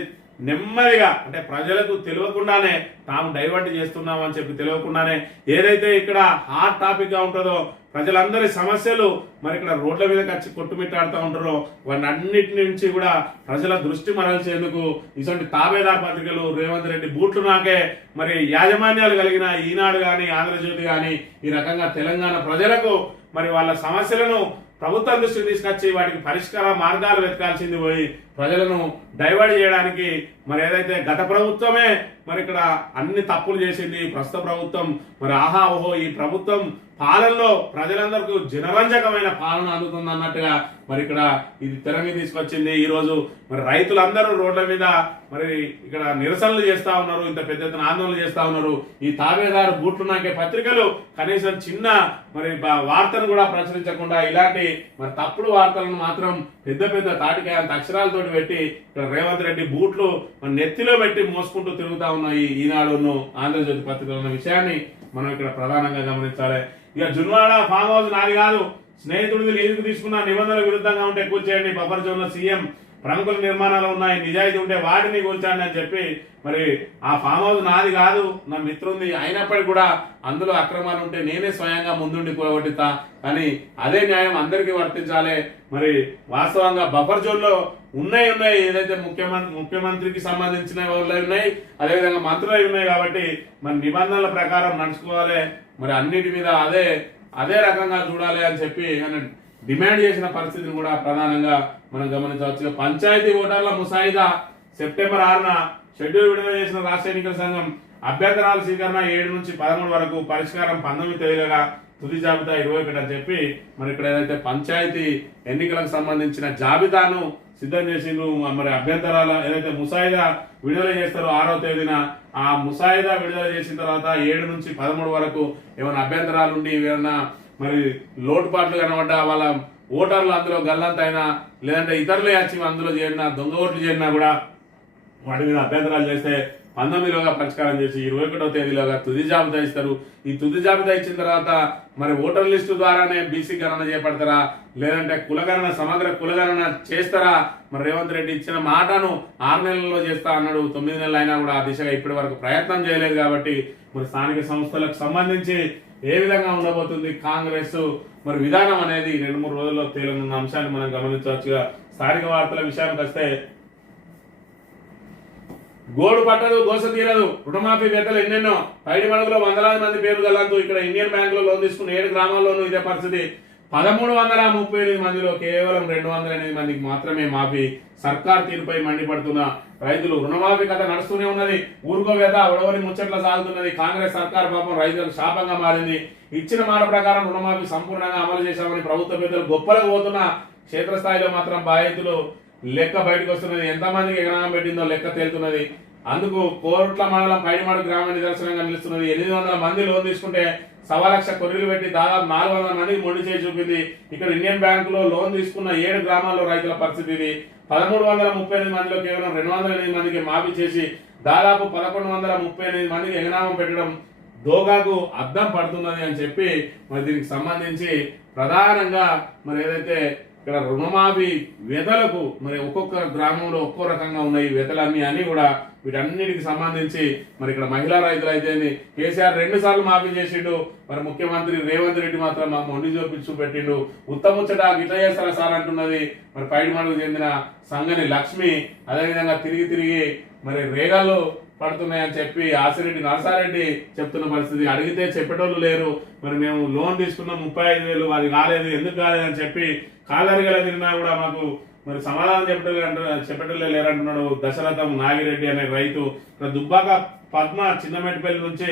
నెమ్మదిగా అంటే ప్రజలకు తెలియకుండానే తాము డైవర్ట్ చేస్తున్నాం అని చెప్పి తెలియకుండానే ఏదైతే ఇక్కడ హాట్ టాపిక్ గా ఉంటుందో ప్రజలందరి సమస్యలు మరి ఇక్కడ రోడ్ల మీద వచ్చి కొట్టుమిట్టాడుతూ ఉంటారో వాటి అన్నిటి నుంచి కూడా ప్రజల దృష్టి మరల్చేందుకు ఇటువంటి తాబేదార్ పత్రికలు రేవంత్ రెడ్డి బూట్లు నాకే మరి యాజమాన్యాలు కలిగిన ఈనాడు గాని ఆంధ్రజ్యోతి గాని ఈ రకంగా తెలంగాణ ప్రజలకు మరి వాళ్ళ సమస్యలను ప్రభుత్వం దృష్టికి తీసుకొచ్చి వాటికి పరిష్కార మార్గాలు వెతకాల్సింది పోయి ప్రజలను డైవర్ట్ చేయడానికి మరి ఏదైతే గత ప్రభుత్వమే మరి ఇక్కడ అన్ని తప్పులు చేసింది, ప్రస్తుత ప్రభుత్వం మరి ఆహా ఓహో ఈ ప్రభుత్వం పాలనలో ప్రజలందరికీ జనరంజకమైన పాలన అందుతుంది అన్నట్టుగా మరి ఇక్కడ ఇది తెర మీద తీసుకొచ్చింది. ఈ రోజు మరి రైతులందరూ రోడ్ల మీద మరి ఇక్కడ నిరసనలు చేస్తా ఉన్నారు, ఇంత పెద్ద ఎత్తున ఆందోళన చేస్తా ఉన్నారు. ఈ తాబేదారు బూట్లు నాకే పత్రికలు కనీసం చిన్న మరి వార్తను కూడా ప్రచురించకుండా ఇలాంటి మరి తప్పుడు వార్తలను మాత్రం పెద్ద పెద్ద తాటికాయంత అక్షరాలతోటి పెట్టి ఇక్కడ రేవంత్ రెడ్డి బూట్లు మరి నెత్తిలో పెట్టి మోసుకుంటూ తిరుగుతా ఉన్నాయి ఈనాడును ఆంధ్రజ్యోతి పత్రికలు ఉన్న విషయాన్ని మనం ఇక్కడ ప్రధానంగా గమనించాలి. ఇక జున్వాడ ఫామ్ హౌస్ నాది కాదు, స్నేహితుడిని లీజుకు తీసుకున్న నిబంధనలకు విరుద్ధంగా ఉంటే కూల్చేయండి, బఫర్ జోన్ లో సీఎం ప్రముఖుల నిర్మాణాలు ఉన్నాయి, నిజాయితీ ఉంటే వాటిని కూల్చండి అని చెప్పి మరి ఆ ఫామ్ హౌస్ నాది కాదు, నా మిత్రుంది, అయినప్పటికీ కూడా అందులో అక్రమాలు ఉంటే నేనే స్వయంగా ముందుండి కూడగొట్టితా, కానీ అదే న్యాయం అందరికీ వర్తించాలి. మరి వాస్తవంగా బఫర్ జోన్ లో ఉన్నాయి ఏదైతే ముఖ్యమంత్రికి సంబంధించిన వాళ్ళు ఉన్నాయి, అదేవిధంగా మంత్రులు ఉన్నాయి కాబట్టి మరి నిబంధనల ప్రకారం నడుచుకోవాలి, మరి అన్నిటి మీద అదే రకంగా చూడాలి అని చెప్పి డిమాండ్ చేసిన పరిస్థితిని కూడా ప్రధానంగా మనం గమనించవచ్చు. పంచాయతీ ఓటర్ల ముసాయిదా సెప్టెంబర్ 6న షెడ్యూల్ విడుదల చేసిన రాష్ట్ర ఎన్నికల సంఘం అభ్యంతరాల స్వీకరణ 7 నుంచి 13 వరకు, పరిష్కారం 19 తేదీలుగా, తుది జాబితా 21 అని చెప్పి మరి ఇక్కడ ఏదైతే పంచాయతీ ఎన్నికలకు సంబంధించిన జాబితాను సిద్ధం చేసిండ్రు. మరి అభ్యంతరాల ఏదైతే ముసాయిదా విడుదల చేస్తారో 6వ తేదీన, ఆ ముసాయిదా విడుదల చేసిన తర్వాత 7 నుంచి 13 వరకు ఏమైనా అభ్యంతరాలు ఉండి ఏమైనా మరి లోటుపాట్లు కనబడ్డా, వాళ్ళ ఓటర్లు అందులో గల్లంతైనా లేదంటే ఇతరులే వచ్చి అందులో చేరినా, దొంగ ఓట్లు చేరినా కూడా వాటి మీద అభ్యంతరాలు చేస్తే 19లోగా పరిష్కారం చేసి 21వ తేదీలోగా తుది జాబితా ఇస్తారు. ఈ తుది జాబితా ఇచ్చిన తర్వాత మరి ఓటర్ లిస్టు ద్వారానే బీసీ గణన చేపడతారా, లేదంటే కులగణన సమగ్ర కులగణన చేస్తారా? మరి రేవంత్ రెడ్డి ఇచ్చిన మాటను 6 నెలల్లో చేస్తా అన్నాడు, 9 నెలలు అయినా కూడా ఆ దిశగా ఇప్పటి వరకు ప్రయత్నం చేయలేదు. కాబట్టి మరి స్థానిక సంస్థలకు సంబంధించి ఏ విధంగా ఉండబోతుంది కాంగ్రెస్ మరి విధానం అనేది 2-3 రోజుల్లో తేలనున్న అంశాన్ని మనం గమనించవచ్చుగా. స్థానిక వార్తల విషయానికి వస్తే, గోడు పట్టదు గోస తీరదు, రుణమాఫీ వేతలు ఎన్నెన్నో, పైడి మడుగులో వందలాది మంది పేరు గలంతూ. ఇక్కడ ఇండియన్ బ్యాంక్ లో లోన్ తీసుకున్న 7 గ్రామాల్లోనూ ఇదే పరిస్థితి. 1338 మందిలో కేవలం 208 మందికి మాత్రమే మాఫీ. సర్కార్ తీరుపై మండిపడుతున్న రైతులు. రుణమాఫీ కథ నడుస్తూనే ఉన్నది, ఊరుకోవేత ఒడవని ముచ్చట్ల సాగుతున్నది. కాంగ్రెస్ సర్కార్ పాపం రైతులకు శాపంగా మారింది. ఇచ్చిన మాట ప్రకారం రుణమాఫీ సంపూర్ణంగా అమలు చేశామని ప్రభుత్వ పెద్దలు గొప్పలకు పోతున్న క్షేత్రస్థాయిలో మాత్రం బాధితులు లెక్క బయటకు వస్తున్నది. ఎంతమందికి ఎగనామం పెట్టిందో లెక్క తేలుతున్నది. అందుకు కోట్ల మండలం పైడిమాడు గ్రామ నిదర్శనంగా నిలుస్తున్నది. 800 మంది లోన్ తీసుకుంటే 1,00,000 కొర్రీలు పెట్టి దాదాపు 400 మందికి మొండి చేసి చూపింది. ఇక్కడ ఇండియన్ బ్యాంకు లో లోన్ తీసుకున్న 7 గ్రామాల్లో రైతుల పరిస్థితి ఇది. 1338 మందిలో కేవలం 208 మందికి మాఫీ చేసి దాదాపు 1138 మందికి ఎగనామం పెట్టడం దోగాకు అద్దం పడుతున్నది అని చెప్పి మరి దీనికి సంబంధించి ప్రధానంగా మరి ఏదైతే ఇక్కడ రుణమాఫీ వేతలకు మరి ఒక్కొక్క గ్రామంలో ఒక్కో రకంగా ఉన్నాయి వేతలన్నీ అని కూడా వీటన్నిటికి సంబంధించి మరి ఇక్కడ మహిళా రైతులు అయితే కేసీఆర్ 2 సార్లు మాఫీ చేసిండు. మరి ముఖ్యమంత్రి రేవంత్ రెడ్డి మాత్రం మా మొండి చూపించు పెట్టిండు. ఉత్తముచ్చట గిట్ల చేస్తారా సార్ అంటున్నది మరి పైడిమడుకు చెందిన సంగని లక్ష్మి. అదేవిధంగా తిరిగి మరి రేగాలు పడుతున్నాయని చెప్పి ఆసిరెడ్డి నరసారెడ్డి చెప్తున్న పరిస్థితి. అడిగితే చెప్పేటోళ్ళు లేరు. మరి మేము లోన్ తీసుకున్నాం 35,000, అది కాలేదు, ఎందుకు కాలేదని చెప్పి కాలరిగల తిరిగినా కూడా మాకు మరి సమాధానం చెప్పేటోళ్ళే లేరంటున్నాడు దశరథం నాగిరెడ్డి అనే రైతు. దుబ్బాక పద్మ చిన్నమెట్టిపల్లి నుంచి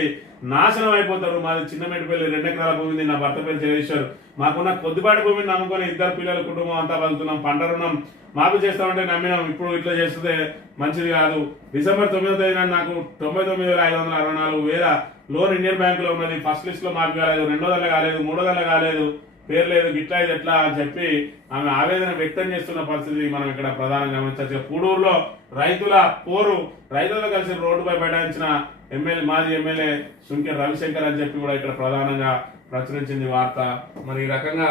నాశనం అయిపోతారు. మాది చిన్నమెట్టిపల్లి 2 ఎకరాల భూమిని నా భర్త పేరు చేశారు. మాకున్న కొద్దిపాటి భూమిని నమ్ముకొని 2 పిల్లల కుటుంబం అంతా బతుకుతున్నాం. పంట రుణం మాఫీ చేస్తామంటే నమ్మినాం. ఇప్పుడు ఇట్లా చేస్తే మంచిది కాదు. డిసెంబర్ 9వ తేదీన నాకు 99,564 లోన్ ఇండియన్ బ్యాంక్ లో ఉన్నది. ఫస్ట్ లిస్ట్ లో మాఫీ కాలేదు, 2వ కాలేదు, 3వ కాలేదు, పేరు లేదు, గిట్లా ఇది ఎట్లా అని చెప్పి ఆమె ఆవేదన వ్యక్తం చేస్తున్న పరిస్థితి మనం ఇక్కడ ప్రధానంగా గమనించవచ్చు. పూడూరులో రైతుల పోరు, రైతులతో కలిసి రోడ్డుపై బైఠాయించిన మాజీ ఎమ్మెల్యే సుంకె రవిశంకర్ అని చెప్పి కూడా ఇక్కడ ప్రధానంగా ప్రచురించింది వార్త. మరి ఈ రకంగా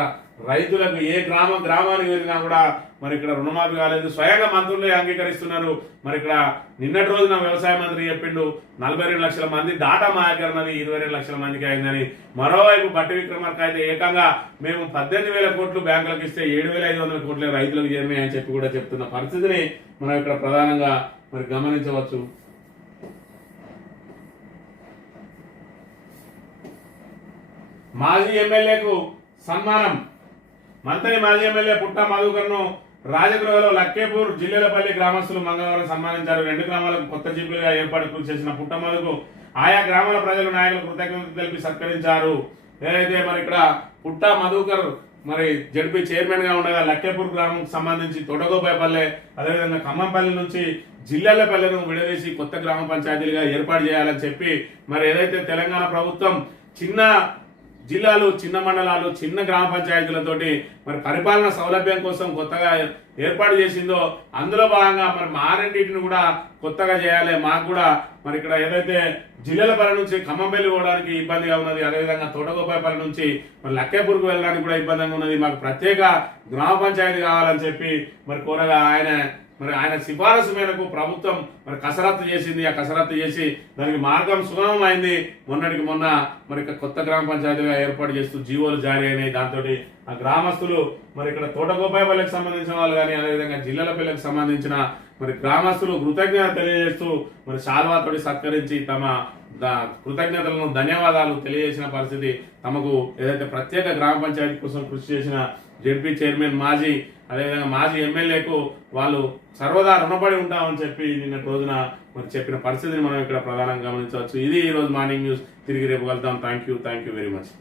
రైతులకు ఏ గ్రామానికి వెళ్ళినా కూడా మరి ఇక్కడ రుణమాఫీ కాలేదు. స్వయంగా మంత్రులే అంగీకరిస్తున్నారు. మరి ఇక్కడ నిన్నటి రోజున వ్యవసాయ మంత్రి చెప్పిండు 42 లక్షల మంది డాటా మాయకరణది 22 లక్షల మందికి అయిందని. మరోవైపు బట్టి విక్రమార్క అయితే ఏకంగా మేము 18,000 కోట్లు బ్యాంకులకు ఇస్తే 7,500 కోట్లే రైతులకు చేరినాయి అని చెప్పి కూడా చెప్తున్న పరిస్థితిని మనం ఇక్కడ ప్రధానంగా మరి గమనించవచ్చు. మాజీ ఎమ్మెల్యేకు సన్మానం. మంత్రి మాజీ ఎమ్మెల్యే పుట్ట మధుకర్ను రాజగృహలో లక్కేపూర్ జిల్లేలపల్లి గ్రామస్తులు మంగళవారం సన్మానించారు. 2 గ్రామాలకు కొత్త జీపీలుగా ఏర్పాటు చేసిన పుట్ట మధుకు ఆయా గ్రామాల ప్రజలు నాయకులు కృతజ్ఞతలు తెలిపి సత్కరించారు. ఏదైతే మరి ఇక్కడ పుట్ట మధుకర్ మరి జడ్పీ చైర్మన్ గా ఉండగా లక్కేపూర్ గ్రామం సంబంధించి తొడగోపేపల్లె, అదేవిధంగా ఖమ్మంపల్లి నుంచి జిల్లాలపల్లెను విడదీసి కొత్త గ్రామ పంచాయతీలుగా ఏర్పాటు చేయాలని చెప్పి మరి ఏదైతే తెలంగాణ ప్రభుత్వం చిన్న జిల్లాలు, చిన్న మండలాలు, చిన్న గ్రామ పంచాయతీలతోటి మరి పరిపాలన సౌలభ్యం కోసం కొత్తగా ఏర్పాటు చేసిందో అందులో భాగంగా మరి మా రెండింటిని కూడా కొత్తగా చేయాలి. మాకు కూడా మరి ఇక్కడ ఏదైతే జిల్లెలపల్లి నుంచి ఖమ్మంపల్లి పోవడానికి ఇబ్బందిగా ఉన్నది, అదేవిధంగా తోటగోపాయపల్లి నుంచి మరి లక్కేపూర్కు వెళ్ళడానికి కూడా ఇబ్బందిగా ఉన్నది, మాకు ప్రత్యేక గ్రామ పంచాయతీ కావాలని చెప్పి మరి కోరగా ఆయన సిఫారసు మేరకు ప్రభుత్వం మరి కసరత్తు చేసింది. ఆ కసరత్తు చేసి దానికి మార్గం సుగమం అయింది. మొన్నటికి మొన్న మరి కొత్త గ్రామ పంచాయతీగా ఏర్పాటు చేస్తూ జీవోలు జారీ అయినాయి. దాంతో ఆ గ్రామస్తులు మరి ఇక్కడ తోటగోపాయపల్లికి సంబంధించిన వాళ్ళు కానీ అదేవిధంగా జిల్లెలపల్లికి సంబంధించిన మరి గ్రామస్తులు కృతజ్ఞత తెలియజేస్తూ మరి శాల్వాతోటి సత్కరించి తమ కృతజ్ఞతలను, ధన్యవాదాలు తెలియజేసిన పరిస్థితి. తమకు ఏదైతే ప్రత్యేక గ్రామ పంచాయతీ కోసం కృషి చేసిన జెడ్పీ చైర్మన్ మాజీ అదేవిధంగా మాజీ ఎమ్మెల్యేకు వాళ్ళు సర్వదా రుణపడి ఉంటామని చెప్పి నిన్నటి రోజున మరి చెప్పిన పరిస్థితిని మనం ఇక్కడ ప్రధానంగా గమనించవచ్చు. ఇది ఈ రోజు మార్నింగ్ న్యూస్. తిరిగి రేపు వెళ్తాం. Thank you very much.